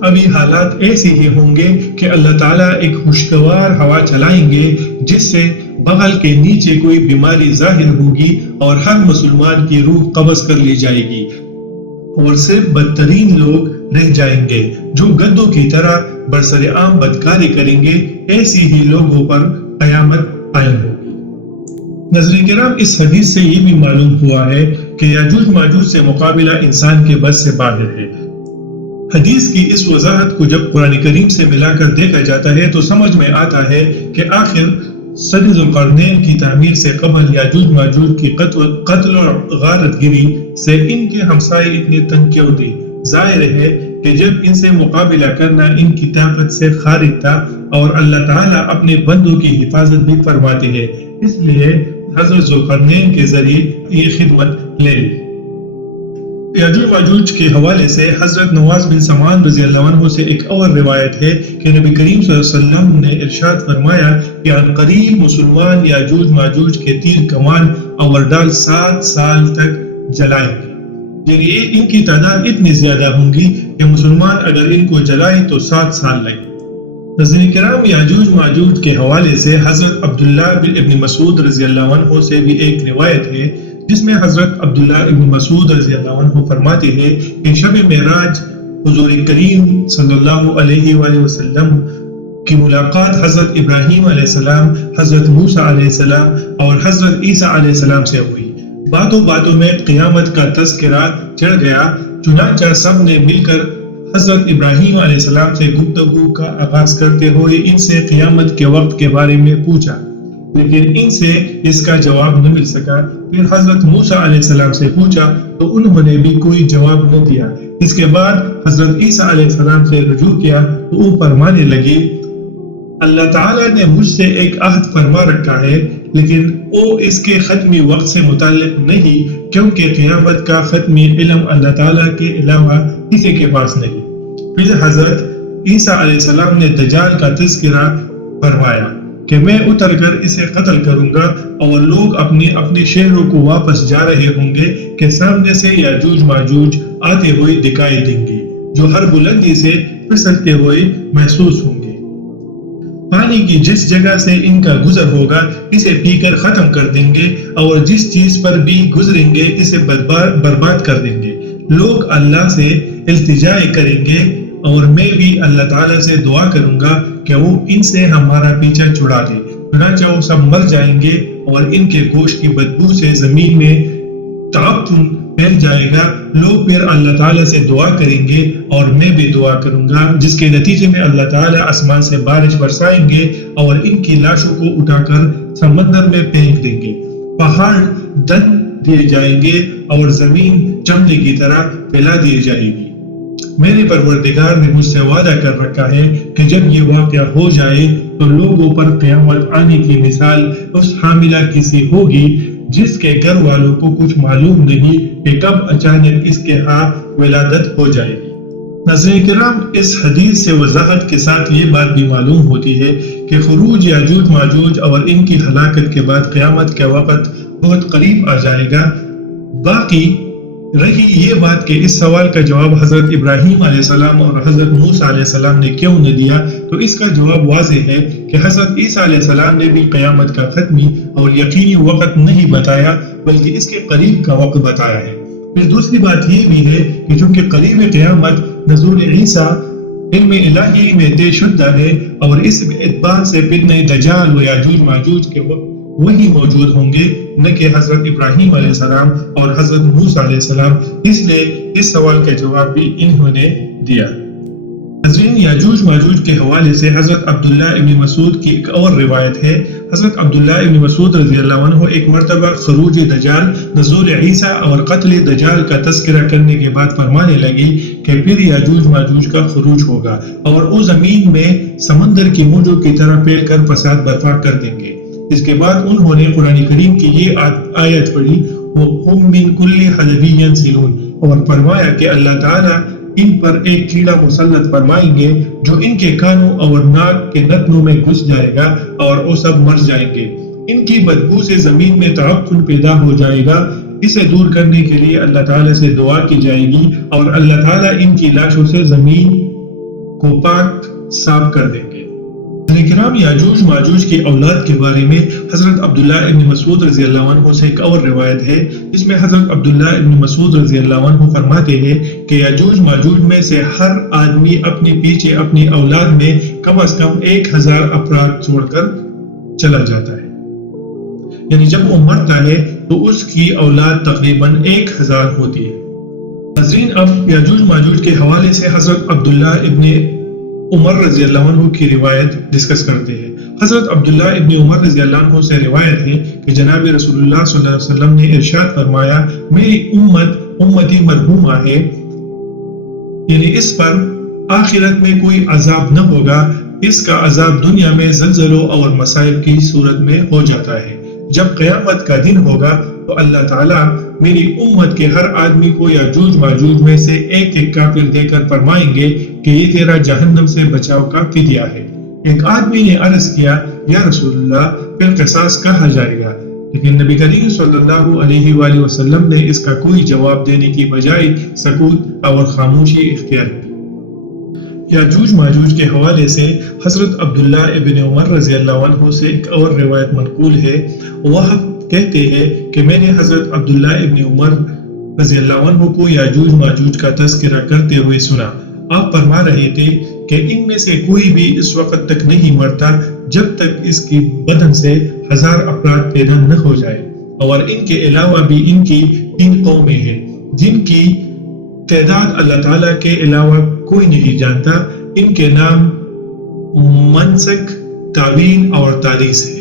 اب یہ حالات ایسے ہی ہوں گے کہ اللہ تعالیٰ ایک خوشگوار ہوا چلائیں گے جس سے بغل کے نیچے کوئی بیماری ظاہر ہوگی اور ہر مسلمان کی روح قبض کر لی جائے گی اور صرف بدترین لوگ رہ جائیں گے جو گدوں کی طرح برسر عام بدکاری کریں گے۔ ایسی ہی لوگوں پر قیامت قائم ہوگی۔ ناظرین کرام، اس حدیث سے یہ بھی معلوم ہوا ہے کہ یاجوج ماجوج سے مقابلہ انسان کے بس سے باہر ہے۔ حدیث کی اس وضاحت کو جب قرآن کریم سے ملا کر دیکھا جاتا ہے تو سمجھ میں آتا ہے کہ آخر صدی ذوالقرنین کی تعمیر سے قبل یاجوج ماجوج کی قتل اور غارت گری سے ان کے ہمسائے اتنے تنگ کیوں تھے۔ ظاہر ہے کہ جب ان سے مقابلہ کرنا ان کی طاقت سے خارج تھا اور اللہ تعالیٰ اپنے بندوں کی حفاظت بھی فرماتے ہیں، اس لیے حضرت ذوالقرنین کے ذریعے یہ خدمت لے لی۔ یاجوج ماجوج کے حوالے سے حضرت نواس بن سمان رضی اللہ عنہ سے ایک اور روایت ہے کہ نبی کریم صلی اللہ علیہ وسلم نے ارشاد فرمایا کہ ان قریب مسلمان یاجوج ماجوج کے تیر کمان اور ڈال 7 سال تک جلائیں گے، یعنی ان کی تعداد اتنی زیادہ ہوں گی کہ مسلمان اگر ان کو جلائے تو 7 سال لگے۔ ناظرین کرام، یاجوج ماجوج کے حوالے سے حضرت عبداللہ بن ابن مسعود رضی اللہ عنہ سے بھی ایک روایت ہے جس میں حضرت عبداللہ ابن مسعود رضی اللہ عنہ فرماتے ہیں کہ شب معراج حضور کریم صلی اللہ علیہ وآلہ وسلم کی ملاقات حضرت ابراہیم علیہ السلام، حضرت موسیٰ علیہ السلام اور حضرت عیسیٰ علیہ السلام سے ہوئی۔ باتوں باتوں میں قیامت کا تذکرہ چڑھ گیا، چنانچہ سب نے مل کر حضرت ابراہیم علیہ السلام سے گفتگو کا آغاز کرتے ہوئے ان سے قیامت کے وقت کے بارے میں پوچھا، لیکن ان سے اس کا جواب نہ مل سکا۔ پھر حضرت موسیٰ علیہ السلام سے پوچھا تو انہوں نے بھی کوئی جواب نہ دیا۔ اس کے بعد حضرت عیسیٰ علیہ السلام سے رجوع کیا تو وہ فرمانے لگے، اللہ تعالیٰ نے مجھ سے ایک عہد فرما رکھا ہے، لیکن وہ اس کے ختمی وقت سے متعلق نہیں، کیونکہ قیامت کا ختمی علم اللہ تعالیٰ کے علاوہ کسی کے پاس نہیں۔ پھر حضرت عیسیٰ علیہ السلام نے دجال کا تذکرہ فرمایا کہ میں اتر کر اسے قتل کروں گا اور لوگ اپنے شہروں کو واپس جا رہے ہوں گے کہ سامنے سے یاجوج ماجوج آتے ہوئے دکھائی دیں گے جو ہر بلندی سے پھسلتے ہوئے محسوس ہوں گے۔ پانی کی جس جگہ سے ان کا گزر ہوگا اسے پی کر ختم کر دیں گے اور جس چیز پر بھی گزریں گے اسے برباد کر دیں گے۔ لوگ اللہ سے التجا کریں گے اور میں بھی اللہ تعالیٰ سے دعا کروں گا کہ وہ ان سے ہمارا پیچھا چھڑا دے، چنانچہ وہ سب مر جائیں گے اور ان کے گوشت کی بدبو سے زمین میں تعفن پھیل جائے گا۔ لوگ پھر اللہ تعالیٰ سے دعا کریں گے اور میں بھی دعا کروں گا، جس کے نتیجے میں اللہ تعالیٰ آسمان سے بارش برسائیں گے اور ان کی لاشوں کو اٹھا کر سمندر میں پھینک دیں گے۔ پہاڑ دن دیے جائیں گے اور زمین چمڑے کی طرح پھیلا دی جائے گی۔ میرے پروردگار نے مجھ سے وعدہ کر رکھا ہے کہ جب یہ واقعہ ہو جائے تو لوگوں پر قیامت آنے کی مثال اس حاملہ کی سی ہوگی جس کے گھر والوں کو کچھ معلوم نہیں کہ کب اچانک اس کے ہاں ولادت ہو جائے گی۔ ناظرین کرام، اس حدیث سے وضاحت کے ساتھ یہ بات بھی معلوم ہوتی ہے کہ خروج یاجوج ماجوج اور ان کی ہلاکت کے بعد قیامت کا وقت بہت قریب آ جائے گا۔ باقی رہی یہ بات کہ اس سوال کا جواب حضرت ابراہیم علیہ السلام اور حضرت موسیٰ علیہ السلام نے کیوں نہ دیا، تو اس کا جواب واضح ہے کہ حضرت عیسیٰ علیہ السلام نے بھی قیامت کا ختمی اور یقینی وقت نہیں بتایا بلکہ اس کے قریب کا وقت بتایا ہے۔ پھر دوسری بات یہ بھی ہے کہ چونکہ قریب قیامت نزول عیسیٰ علم الہی میں طے شدہ ہے اور اس اعتبار سے فتنہ دجال و یاجوج ماجوج کے وقت وہی موجود ہوں گے، نہ کہ حضرت ابراہیم علیہ السلام اور حضرت موسیٰ علیہ السلام، اس لیے اس سوال کا جواب بھی انہوں نے دیا۔ ناظرین، یاجوج ماجوج کے حوالے سے حضرت عبداللہ ابن مسعود کی ایک اور روایت ہے۔ حضرت عبداللہ ابن مسعود رضی اللہ عنہ ایک مرتبہ خروج دجال، نزول عیسیٰ اور قتل دجال کا تذکرہ کرنے کے بعد فرمانے لگی کہ پھر یاجوج ماجوج کا خروج ہوگا اور وہ زمین میں سمندر کی موجوں کی طرح پھیل کر فساد برپا کر دیں گے۔ اس کے بعد انہوں نے قرآن کریم کی یہ آیت پڑھی، وَهُمْ مِنْ كُلِّ حَدَبٍ يَنْسِلُونَ، اور فرمایا کہ اللہ تعالیٰ ان پر ایک کیڑا مسلط فرمائیں گے جو ان کے کانوں اور ناک کے نتنوں میں گھس جائے گا اور وہ سب مر جائیں گے۔ ان کی بدبو سے زمین میں تعفن پیدا ہو جائے گا۔ اسے دور کرنے کے لیے اللہ تعالیٰ سے دعا کی جائے گی اور اللہ تعالیٰ ان کی لاشوں سے زمین کو پاک صاف کر دیں گے۔ کرام یاجوج ماجوج کی اولاد کے بارے میں حضرت عبداللہ ابن مسعود رضی اللہ عنہ سے ایک اور روایت ہے، جس میں حضرت عبداللہ ابن مسعود رضی اللہ عنہ فرماتے ہیں کہ یاجوج ماجوج میں سے ہر آدمی اپنے پیچھے اپنی اولاد میں کم از کم 1000 افراد چھوڑ کر چلا جاتا ہے، یعنی جب وہ مرتا ہے تو اس کی اولاد تقریباً 1000 ہوتی ہے۔ ناظرین، اب یاجوج ماجوج کے حوالے سے حضرت عبداللہ ابن عمر رضی اللہ عنہ کی روایت ڈسکس کرتے ہیں۔ حضرت عبداللہ ابن عمر رضی اللہ عنہ سے روایت ہے کہ جناب رسول اللہ صلی اللہ علیہ وسلم نے ارشاد فرمایا، میری امتی مرحومہ ہے، یعنی اس پر آخرت میں کوئی عذاب نہ ہوگا، اس کا عذاب دنیا میں زلزلوں اور مصائب کی صورت میں ہو جاتا ہے۔ جب قیامت کا دن ہوگا تو اللہ تعالیٰ میری امت کے ہر آدمی کو یاجوج ماجوج میں سے ایک ایک کافر دے کر فرمائیں گے کہ یہ تیرا جہنم سے بچاؤ کا فدیہ ہے۔ ایک آدمی نے عرض کیا، یا رسول اللہ، پھر قصاص کہا جائے گا؟ لیکن نبی کریم صلی اللہ علیہ وآلہ وسلم نے اس کا کوئی جواب دینے کی بجائے سکوت اور خاموشی اختیار کی۔ یاجوج ماجوج کے حوالے سے حضرت عبداللہ ابن عمر رضی اللہ عنہ سے ایک اور روایت منقول ہے۔ وہ کہتے ہیں کہ میں نے حضرت عبداللہ ابن عمر رضی اللہ عنہ کو یاجوج ماجوج کا تذکرہ کرتے ہوئے سنا۔ آپ فرما رہے تھے کہ ان میں سے کوئی بھی اس وقت تک نہیں مرتا جب تک اس کی بدن سے 1000 افراد پیدا نہ ہو جائے، اور ان کے علاوہ بھی ان کی 3 قومیں ہیں جن کی تعداد اللہ تعالیٰ کے علاوہ کوئی نہیں جانتا۔ ان کے نام منسک، تعوین اور تالیس ہے۔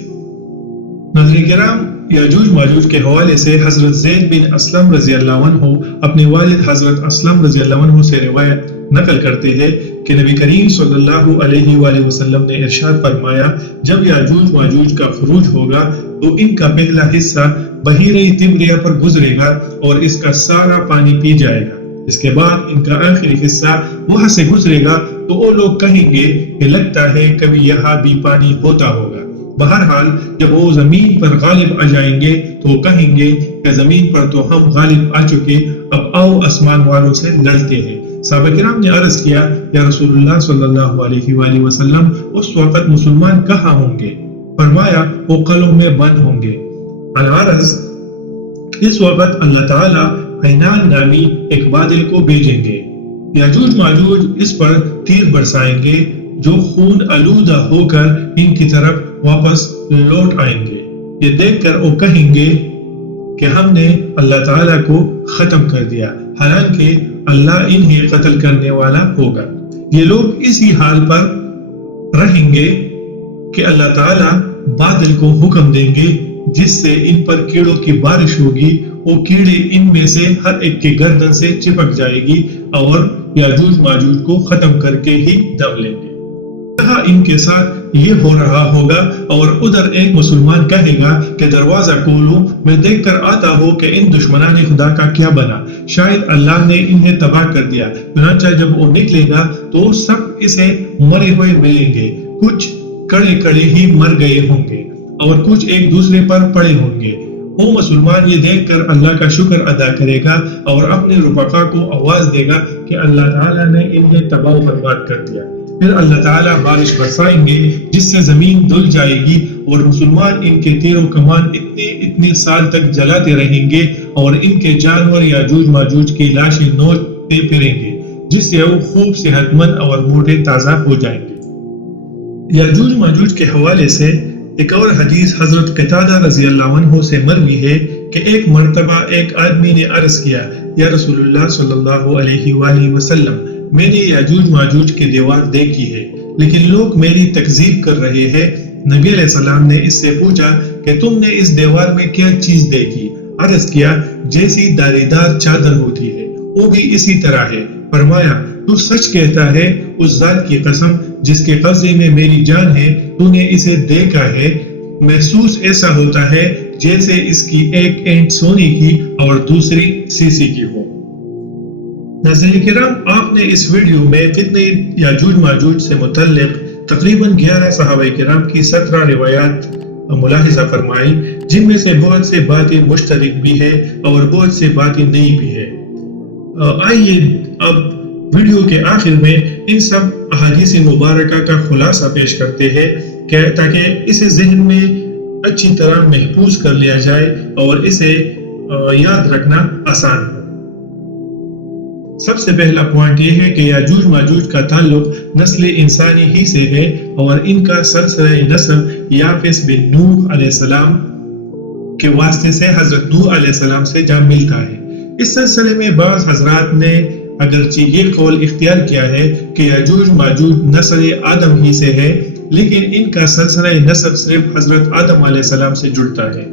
ناظرین کرام، یاجوج ماجوج کے حوالے سے حضرت زید بن اسلم رضی اللہ عنہ اپنے والد حضرت اسلم رضی اللہ عنہ سے روایت نقل کرتے ہیں کہ نبی کریم صلی اللہ علیہ وآلہ وسلم نے ارشاد فرمایا، جب یاجوج ماجوج کا خروج ہوگا تو ان کا پہلا حصہ بحیرہ تبریہ پر گزرے گا اور اس کا سارا پانی پی جائے گا۔ اس کے بعد ان کا آخری حصہ وہاں سے گزرے گا تو وہ لوگ کہیں گے کہ لگتا ہے کبھی یہاں بھی پانی ہوتا ہوگا۔ بہرحال جب وہ زمین پر غالب آ جائیں گے تو وہ کہیں گے کہ زمین پر تو ہم غالب آ چکے، اب آؤ آسمان والوں سے لڑتے ہیں۔ صحابہ کرام نے عرض کیا، یا رسول اللہ صلی اللہ علیہ وآلہ وسلم، اس وقت مسلمان کہاں ہوں گے؟ فرمایا، وہ قلعوں میں بند ہوں گے۔ العرض، اس وقت اللہ تعالیٰ حینان نامی ایک بادل کو بھیجیں گے، یاجوج ماجوج اس پر تیر برسائیں گے جو خون آلودہ ہو کر ان کی طرف واپس لوٹ آئیں گے۔ یہ دیکھ کر وہ کہیں گے کہ ہم نے اللہ تعالیٰ کو ختم کر دیا، حالانکہ اللہ انہیں قتل کرنے والا ہوگا۔ یہ لوگ اسی حال پر رہیں گے کہ اللہ تعالیٰ بادل کو حکم دیں گے جس سے ان پر کیڑوں کی بارش ہوگی، وہ کیڑے ان میں سے ہر ایک کے گردن سے چپک جائے گی اور یاجوج ماجوج کو ختم کر کے ہی دم لیں گے۔ یہاں ان کے ساتھ یہ ہو رہا ہوگا اور ادھر ایک مسلمان کہے گا کہ دروازہ کھولو، میں دیکھ کر آتا ہوں کہ ان دشمنان خدا کا کیا بنا، شاید اللہ نے انہیں تباہ کر دیا۔ چنانچہ جب وہ نکلے گا تو سب اسے مرے ہوئے ملیں گے، کچھ کڑے کڑے ہی مر گئے ہوں گے اور کچھ ایک دوسرے پر پڑے ہوں گے۔ وہ مسلمان یہ دیکھ کر اللہ کا شکر ادا کرے گا اور اپنے رفقا کو آواز دے گا کہ اللہ تعالیٰ نے انہیں تباہ و برباد کر دیا۔ پھر اللہ تعالیٰ بارش برسائیں گے جس سے زمین دھل جائے گی اور مسلمان ان کے تیر و کمان اتنے سال تک جلاتے رہیں گے اور ان کے جانور یاجوج ماجوج کی لاشیں نوچتے پھریں گے جس سے وہ خوب صحت مند اور موٹے تازہ ہو جائیں گے۔ یاجوج ماجوج کے حوالے سے ایک اور حدیث حضرت قتادہ رضی اللہ عنہ سے مروی ہے کہ ایک مرتبہ ایک آدمی نے عرض کیا، یا رسول اللہ صلی اللہ علیہ وآلہ وسلم، میں نے یاجوج ماجوج کی دیوار دیکھی ہے لیکن لوگ میری تکذیب کر رہے ہیں، نبی علیہ السلام نے اس سے پوچھا کہ تم نے اس دیوار میں کیا چیز دیکھی؟ عرض کیا جیسی داری دار چادر ہوتی ہے، وہ بھی اسی طرح ہے۔ فرمایا تو سچ کہتا ہے، اس ذات کی قسم جس کے قبضے میں میری جان ہے، تو نے اسے دیکھا ہے۔ محسوس ایسا ہوتا ہے جیسے اس کی ایک اینٹ سونے کی اور دوسری سیسی کی ہو۔ ناظرین کرام، آپ نے اس ویڈیو میں فتنہ یاجوج ماجوج سے متعلق تقریباً 11 صحابہ کرام کی 17 روایات ملاحظہ فرمائی، جن میں سے بہت سے باتیں مشترک بھی ہے اور بہت سے باتیں نئی بھی ہے۔ آئیے اب ویڈیو کے آخر میں ان سب احادیث مبارکہ کا خلاصہ پیش کرتے ہیں تاکہ اسے ذہن میں اچھی طرح محفوظ کر لیا جائے اور اسے یاد رکھنا آسان ہو۔ سب سے پہلا پوائنٹ یہ ہے کہ یاجوج ماجوج کا تعلق نسل انسانی ہی سے ہے اور ان کا سلسلہ نسب یافس بن نوح علیہ السلام کے واسطے سے حضرت نوح علیہ السلام سے جا ملتا ہے۔ اس سلسلے میں بعض حضرات نے اگرچہ یہ قول اختیار کیا ہے کہ یاجوج ماجوج نسل آدم ہی سے ہے، لیکن ان کا سلسلہ نسب صرف حضرت آدم علیہ السلام سے جڑتا ہے۔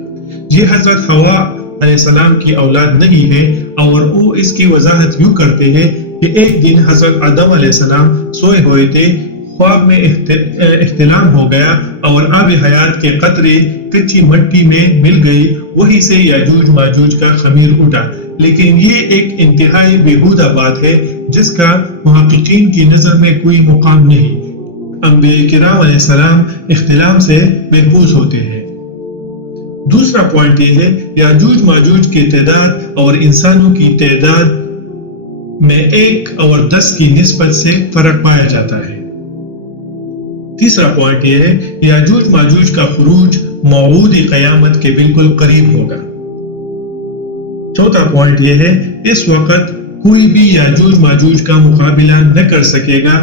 یہ حضرت حوا علیہ السلام کی اولاد نہیں ہے، اور وہ اس کی وضاحت یوں کرتے ہیں کہ ایک دن حضرت آدم علیہ السلام سوئے ہوئے تھے، خواب میں احتلام ہو گیا اور آب حیات کے قطرے کچی مٹی میں مل گئی، وہی سے یاجوج ماجوج کا خمیر اٹھا۔ لیکن یہ ایک انتہائی بیہودہ بات ہے جس کا محققین کی نظر میں کوئی مقام نہیں۔ انبیاء کرام علیہ السلام احتلام سے محفوظ ہوتے ہیں۔ دوسرا پوائنٹ یہ ہے یاجوج ماجوج کی تعداد اور انسانوں کی تعداد میں 1 اور 10 کی نسبت سے فرق پایا جاتا ہے۔ تیسرا پوائنٹ یہ ہے یاجوج ماجوج کا خروج موعود قیامت کے بالکل قریب ہوگا۔ چوتھا پوائنٹ یہ ہے اس وقت کوئی بھی یاجوج ماجوج کا مقابلہ نہ کر سکے گا،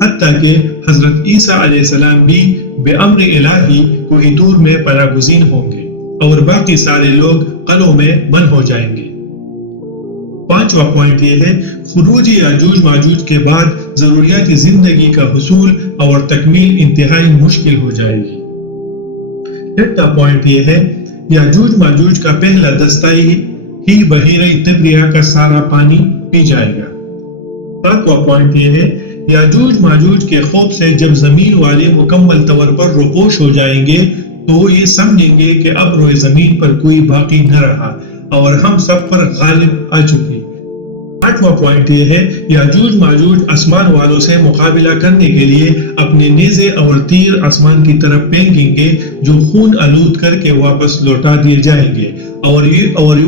حتیٰ کہ حضرت عیسیٰ علیہ السلام بھی بے امر الہی کوہ طور میں پناہ گزین ہوں گے اور باقی سارے لوگ قلعوں میں بند ہو جائیں گے۔ پانچواں پوائنٹ یہ ہے خروج یاجوج ماجوج کے بعد ضروریات زندگی کا حصول اور تکمیل انتہائی مشکل ہو جائے گی۔ چھٹا پوائنٹ یہ ہے یاجوج ماجوج کا پہلا دستہ ہی بحیرہ طبریہ کا سارا پانی پی جائے گا۔ ساتواں پوائنٹ یہ ہے یاجوج ماجوج کے خوف سے جب زمین والے مکمل طور پر روپوش ہو جائیں گے تو وہ یہ سمجھیں گے کہ اب روئے زمین پر کوئی باقی نہ رہا اور ہم سب پر غالب آ چکے۔ آٹھواں پوائنٹ یہ ہے یاجوج ماجوج آسمان والوں سے مقابلہ کرنے کے لیے اپنے نیزے اور تیر آسمان کی طرف پھینکیں گے جو خون آلود کر کے واپس لوٹا دیے جائیں گے، اور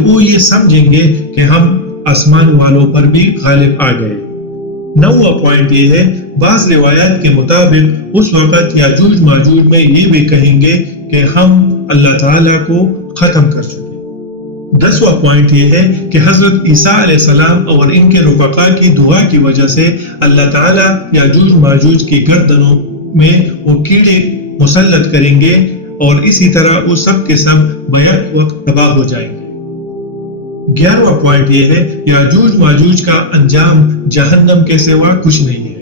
وہ یہ سمجھیں گے کہ ہم آسمان والوں پر بھی غالب آ گئے۔ نواں پوائنٹ یہ ہے بعض روایات کے مطابق اس وقت یاجوج ماجوج میں یہ بھی کہیں گے کہ ہم اللہ تعالیٰ کو ختم کر چکے۔ 10واں پوائنٹ یہ ہے کہ حضرت عیسیٰ علیہ السلام اور ان کے رفقا کی دعا کی وجہ سے اللہ تعالیٰ یاجوج ماجوج کی گردنوں میں وہ کیڑے مسلط کریں گے اور اسی طرح وہ سب کے سب بیک وقت تباہ ہو جائیں گے۔ 11واں پوائنٹ یہ ہے یاجوج ماجوج کا انجام جہنم کے سوا کچھ نہیں ہے۔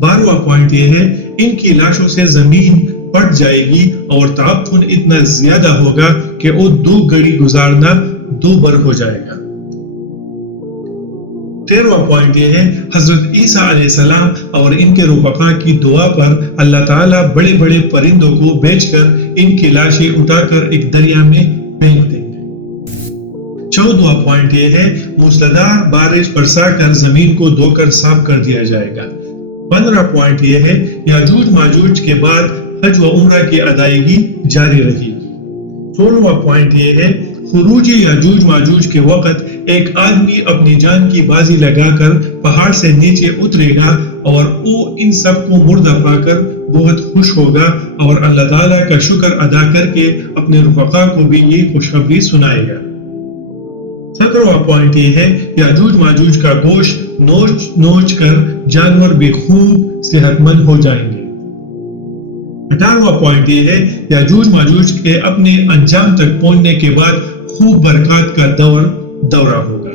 12واں پوائنٹ یہ ہے ان کی لاشوں سے زمین پٹ جائے گی اور تعفن اتنا زیادہ ہوگا کہ وہ 2 گھڑی گزارنا 2 بر ہو جائے گا۔ 13واں پوائنٹ یہ ہے حضرت عیسیٰ علیہ السلام اور ان کے رفقا کی دعا پر اللہ تعالیٰ بڑے بڑے پرندوں کو بیچ کر ان کی لاشیں اٹھا کر ایک دریا میں پھینک دیں گے۔ 14واں پوائنٹ یہ ہے موسلادھار بارش برسا کر زمین کو دھو کر صاف کر دیا جائے گا۔ 15واں پوائنٹ یہ ہے یاجوج ماجوج کے بعد حج و عمرہ کی ادائیگی جاری رہے گی۔ 16واں پوائنٹ یہ ہے خروج یاجوج ماجوج کے وقت ایک آدمی اپنی جان کی بازی لگا کر پہاڑ سے نیچے اترے گا اور وہ ان سب کو مردہ پا کر بہت خوش ہوگا اور اللہ تعالیٰ کا شکر ادا کر کے اپنے رفقا کو بھی یہ خوشخبری سنائے گا۔ 17واں پوائنٹ یہ ہے یاجوج ماجوج کا گوشت نوچ نوچ کر جانور بھی خوب صحت مند ہو جائیں گے۔ 18واں پوائنٹ یہ ہے یاجوج ماجوج کے اپنے انجام تک پہنچنے کے بعد خوب برکات کا دورہ ہوگا۔